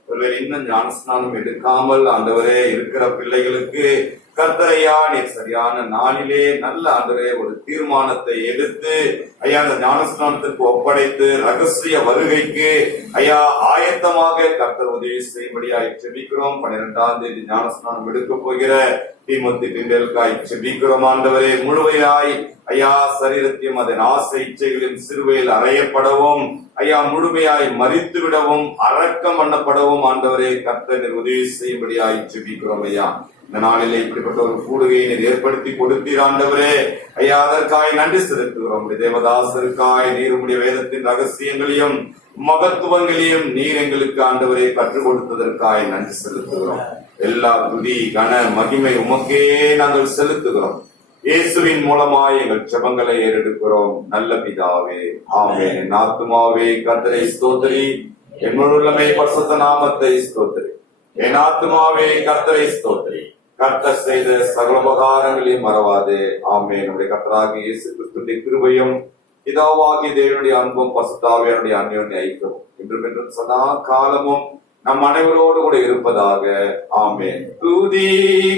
ஒருவர் இன்னும் ஞானஸ்நானம் எடுக்காமல் ஆண்டவரே இருக்கிற பிள்ளைகளுக்கு கர்த்தரையா நீர் சரியான நாளிலே நல்ல ஆண்டவரே ஒரு தீர்மானத்தை எடுத்து ஐயா அந்த ஞானஸ்நானத்திற்கு ஒப்படைத்து ரகசிய வருகைக்கு ஐயா ஆயத்தமாக கர்த்தர் உதவி செய்யும்படியாய் செபிக்கிறோம். 12ஆம் தேதி ஞானஸ்நானம் எடுக்க போகிற தீமோத்தி பிண்டேலுக்காய் செபிக்கிறோம் ஆண்டவரே. முழுமையாய் ஐயா சரீரத்தையும் அதன் ஆசை இச்சைகளின் சிறுவையில் அறையப்படவும் ஐயா முழுமையாய் மரித்து விடவும் அடக்கம் பண்ணப்படவும் ஆண்டவரே கர்த்தர் உதவி செய்யும்படியாய் செபிக்கிறோம் ஐயா. இந்த நாளிலே இப்படிப்பட்ட ஒரு கூடுகையை நீர் ஏற்படுத்தி கொடுத்தீர் ஆண்டவரே. ஐயா அதற்காய் நன்றி செலுத்துகிறோம். தேவதாசருக்காய் நீர் உம்முடைய வேதத்தின் ரகசியங்களையும் மகத்துவங்களையும் நீர் எங்களுக்கு ஆண்டவரே கற்றுக் கொடுத்ததற்காய் நன்றி செலுத்துகிறோம். எல்லா துதி கன மகிமை உமக்கே நாங்கள் செலுத்துகிறோம். இயேசுவின் மூலமாய் எங்கள் ஜெபங்களை ஏறெடுக்கிறோம் நல்ல பிதாவே, ஆமென். என் ஆத்துமாவே கர்த்தரை ஸ்தோத்திரி, என் முழுமே பரிசுத்த நாமத்தை ஸ்தோத்திரி. என் ஆத்துமாவே கர்த்தரை ஸ்தோத்திரி, கர்த்தர் செய்த சகல உபகாரங்களையும் மறவாதே. ஆமென். நம்முடைய கர்த்தராகிய இயேசு கிறிஸ்துவின் கிருபையும் பிதாவாகிய தேவனுடைய அன்பும் பரிசுத்தாவியானுடைய அன்யோன்ய ஐக்கியமும் இன்றும் என்றும் சதா காலமும் நம் அனைவரோடு கூட இருப்பதாக. ஆமென். துதி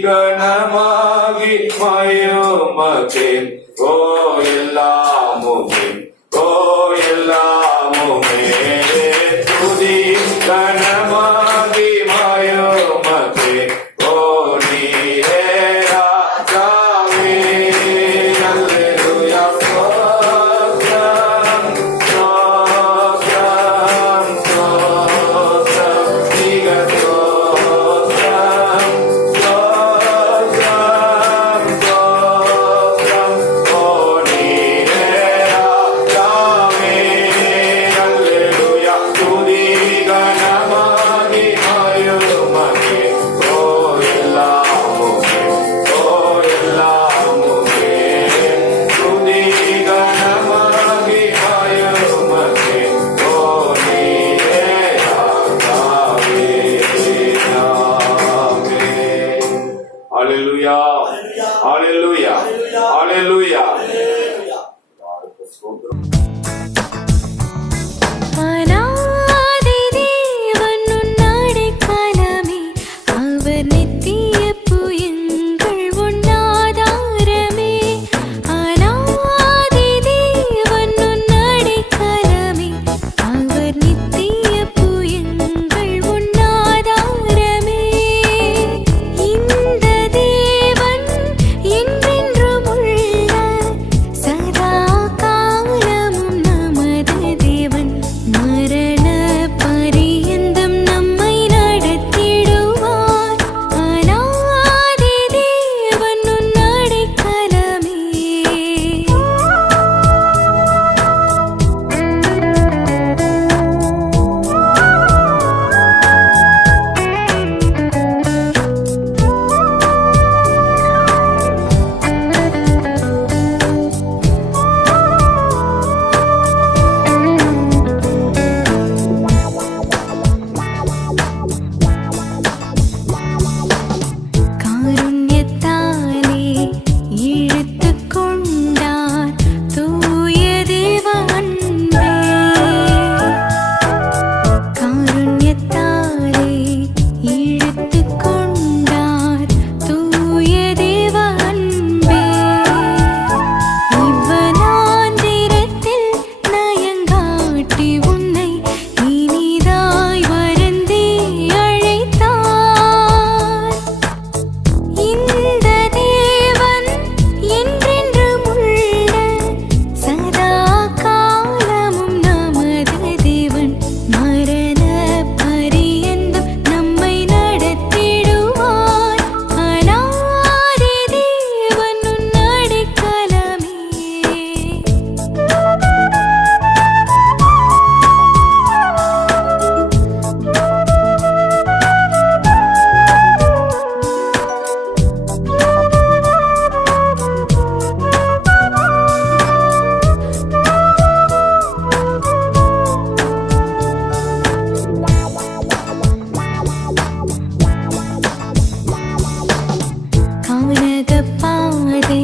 கனமாகி மயோமகே ஓ எல்லாமுமே ஓ எல்லாமுமே துதி கனமாகி மயோமகே ஓ நீரே ராஜாவே. அல்லேலூயா ஸ்தோத்திரம் ஸ்தோத்திரம் ஸ்தோத்திரம் நீக ஸ்தோத்திரம் ஸ்தோத்திரம் ஸ்தோத்திரம் ஓ நீரே ராஜாவே. அல்லேலூயா துதி கனமாகி மயோமகே ஓ எல்லாமுமே ஓ எல்லாமுமே துதி கனமாகி மயோமகே ஓ நீரே ராஜாவே. ஆமென். ஹல்லேலூயா ஹல்லேலூயா ஹல்லேலூயா. அநாதி தேவன் உன்னடைக்கலமே, அவர் நித்திய புயங்கள் உன்னாதாரமே. அநாதி தேவன் உன்னடைக்கலமே, அவர் நித்திய புயங்கள் உன்னாதாரமே. இந்த தேவன் என்றென்றும் உள்ள பாதை